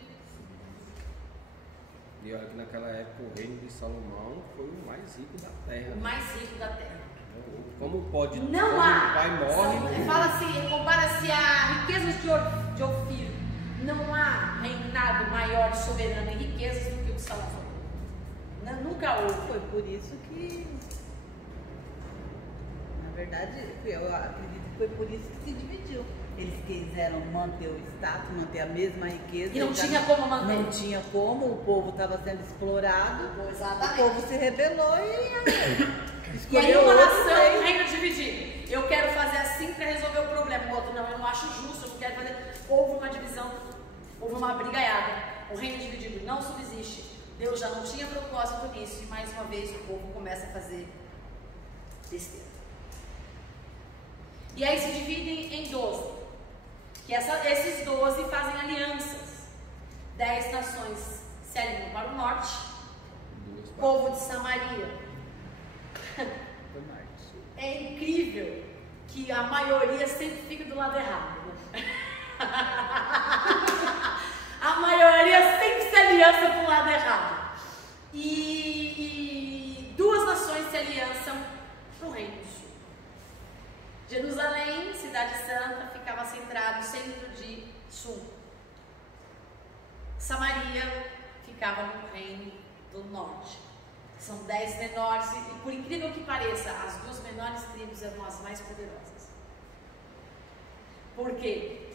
E olha que naquela época o reino de Salomão foi o mais rico da terra. O mais rico da terra. Como pode, Não quando há. o pai morre... Fala assim, compara-se a riquezas de Ofir. Não há reinado maior de soberano em riquezas do que o de Salomão. Nunca houve. Foi por isso que, na verdade, eu acredito que foi por isso que se dividiu. Eles quiseram manter o status, manter a mesma riqueza. E não tinha como manter. Não tinha como, o povo estava sendo explorado. Exatamente. O povo se rebelou e E aí escolheu uma outro nação, rei. um reino dividido. Eu quero fazer assim para resolver o problema. O outro não, eu não acho justo, eu não quero fazer. Houve uma divisão, houve uma brigaiada. O reino dividido não subsiste. Deus já não tinha propósito nisso. E mais uma vez o povo começa a fazer besteira. E aí se dividem em 12. Que esses 12 fazem alianças. 10 nações se alinham para o norte. O povo de Samaria. É incrível que a maioria sempre fica do lado errado. Né? A maioria sempre se aliança para o lado errado. E duas nações se aliançam para o reino do sul. Jerusalém, cidade santa, ficava centrado no centro de sul. Samaria ficava no reino do norte. São 10 menores e por incrível que pareça, as duas menores tribos eram as mais poderosas. Por quê?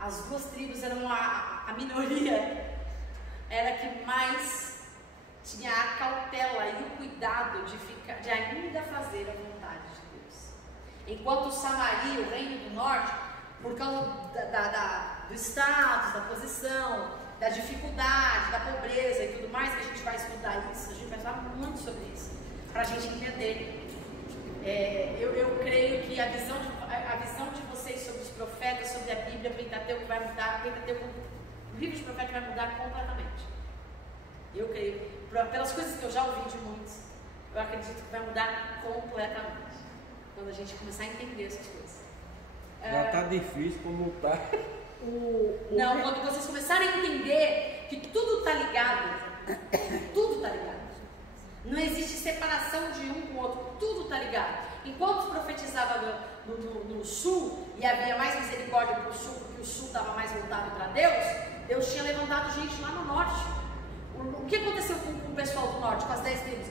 As duas tribos eram a minoria, era a que mais tinha a cautela e o cuidado de ainda fazer a vontade de Deus. Enquanto Samaria, o reino do norte, por causa do status, da posição, da dificuldade, da pobreza e tudo mais, que a gente vai estudar isso, a gente vai falar muito sobre isso, para a gente entender. Eu creio que a visão de vocês sobre os profetas, sobre a Bíblia, o Pentateuco vai mudar, o livro de profeta vai mudar completamente. Eu creio, pelas coisas que eu já ouvi de muitos, eu acredito que vai mudar completamente, quando a gente começar a entender essas coisas. Já está difícil como está. Não, quando vocês começarem a entender que tudo está ligado, tudo está ligado. Não existe separação de um com o outro, tudo está ligado. Enquanto profetizava no sul e havia mais misericórdia para o sul, porque o sul estava mais voltado para Deus, Deus tinha levantado gente lá no norte. O que aconteceu com o pessoal do norte, com as 10 tribos?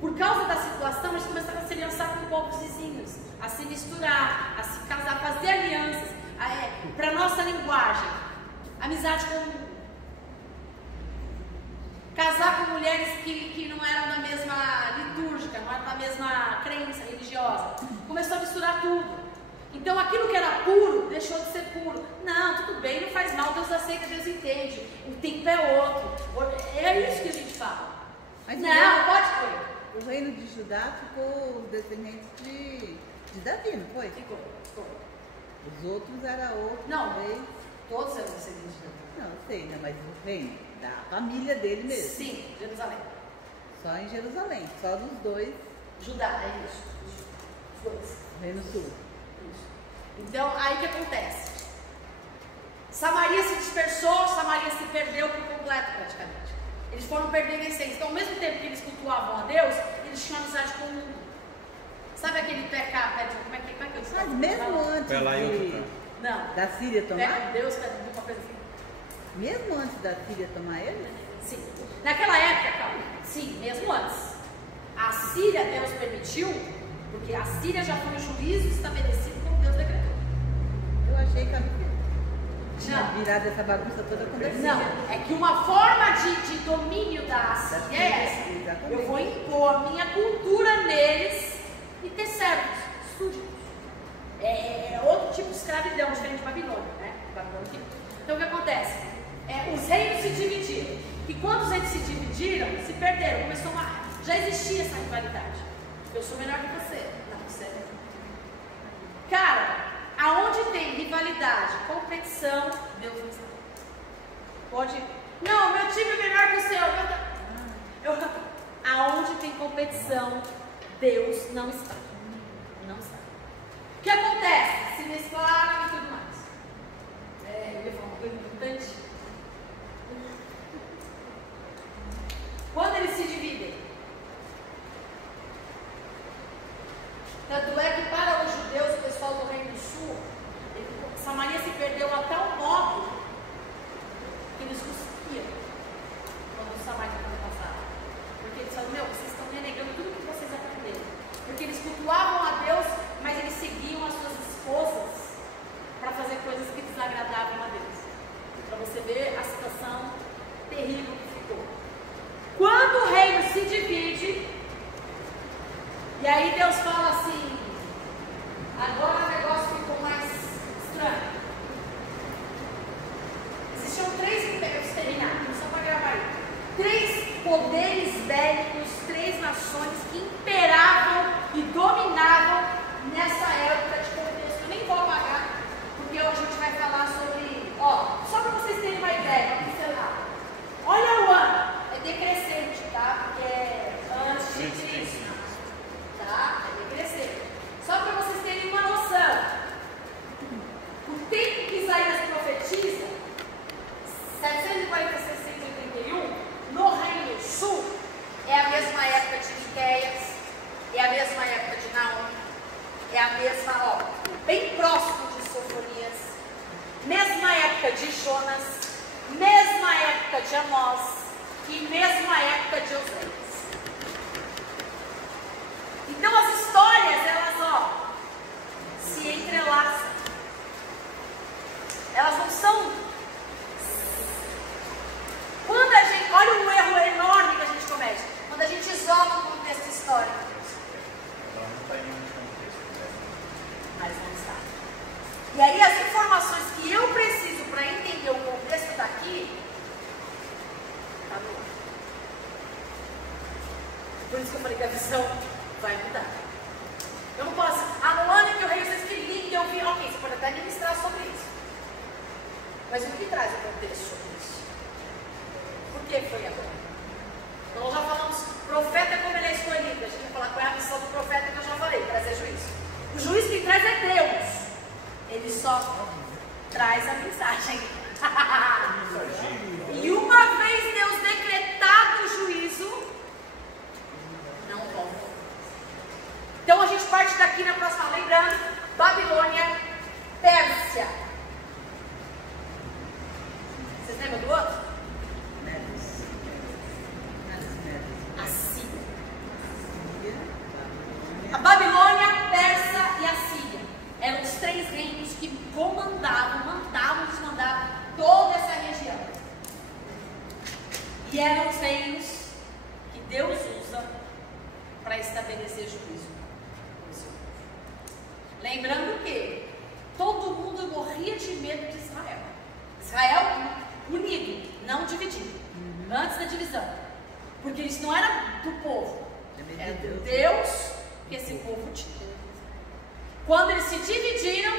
Por causa da situação, eles começaram a se aliançar com povos vizinhos, a se misturar, a se casar, a fazer alianças. Para nossa linguagem, amizade com casar com mulheres que não eram da mesma litúrgica, não eram da mesma crença religiosa, começou a misturar tudo. Então aquilo que era puro deixou de ser puro. Não, tudo bem, não faz mal, Deus aceita, Deus entende, o tempo é outro. É isso que a gente fala. Mas não, pode foi. O reino de Judá ficou os descendentes de Davi, não foi? Ficou. Os outros eram outros, Não. talvez. Todos eram descendentes de Davi. Não, eu sei, né? Mas o reino da família dele mesmo. Sim, Jerusalém. Só em Jerusalém, só dos dois, Judá, é isso. Os dois. reino sul. Isso. Então, aí o que acontece? Samaria se dispersou, Samaria se perdeu por completo praticamente. Eles foram perdendo a essência. Então, ao mesmo tempo que eles cultuavam a Deus, eles tinham amizade com o mundo. Sabe aquele pecado? Como é que eu disse? Mas mesmo antes Não. da Síria tomar, Pega Deus, pega uma coisa assim. mesmo antes da Síria tomar ele, Sim. Naquela época, calma. Sim, mesmo antes. A Síria, Deus permitiu, porque a Síria já foi um juízo estabelecido como Deus decretou. eu achei que tinha Não. virado essa bagunça toda quando a Não, Síria. é que uma forma de domínio da Síria é essa. Exatamente. Eu vou impor a minha cultura neles e ter servos, súditos. É outro tipo de escravidão, diferente de Babilônia, né? Babilônia. Então o que acontece? Os reinos se dividiram. E quando os reinos se dividiram, se perderam. Começou já existia essa rivalidade. Eu sou melhor que você. Não, você é melhor. Cara, aonde tem rivalidade, competição, Deus não está. Pode. Não, meu time é melhor que o seu. Aonde tem competição, Deus não está. Não está. que acontece? Se mesclaram e tudo mais. Eu ia falar uma coisa importante. Quando eles se dividem, tanto é que para os judeus, o pessoal do Reino do Sul, Samaria se perdeu a tal modo que eles cuspiam quando os samaritanos passaram. Porque eles falaram, vocês estão renegando tudo que vocês aprenderam. Porque eles cultuavam a Deus, mas eles seguiam as suas esposas para fazer coisas que desagradavam a Deus. Para você ver a situação terrível que ficou. Quando o reino se divide, e aí Deus fala assim, agora o negócio ficou mais estranho. Existiam 3 impérios terminados, só para gravar aí. 3 poderes bélicos, 3 nações que imperavam e dominavam nessa época de contexto. Eu nem vou apagar, porque hoje a gente vai falar sobre, só para vocês terem uma ideia, para pincelar. Olha o ano, é decrescente, tá? Porque é antes de Cristo, tá? É decrescente. Só para vocês terem uma noção, o tempo que Isaías profetiza, 746, 681, no Reino Sul, é a mesma época de Miqueias, é a mesma época de Naum, é a mesma, bem próximo de Sofonias, mesma época de Jonas, mesma época de Amós e mesma época de Oséias. Então as histórias, elas, se entrelaçam. Elas não são... Quando a gente... Olha o erro enorme que a gente comete. Quando a gente isola o contexto histórico. Ela não está em um contexto, né? Mas não está. E aí as informações que eu preciso para entender o contexto daqui, está no ar. Por isso que eu falei que a visão vai mudar. Eu não posso... no ano que o rei vocês que lindo, eu vi... Ok, você pode até ministrar sobre isso. Mas o que traz o contexto sobre isso? Por que foi agora? Então nós já falamos, profeta como ele é escolhido. A gente vai falar qual é a missão do profeta que eu já falei, trazer juízo. O juiz que traz é Deus. Ele só traz a mensagem. E uma vez Deus decretado o juízo, não volta. Então a gente parte daqui na próxima, lembrando, Babilônia, Pérsia. Vocês lembram do outro? Assíria. A Babilônia, Pérsia e a Síria eram os 3 reinos que mandavam e desmandavam toda essa região. E eram os reinos que Deus usa para estabelecer juízo. Lembrando que todo mundo morria de medo de Israel. Israel unido, não dividido. Antes da divisão. Porque isso não era do povo. Era do Deus que esse povo tinha. Quando eles se dividiram,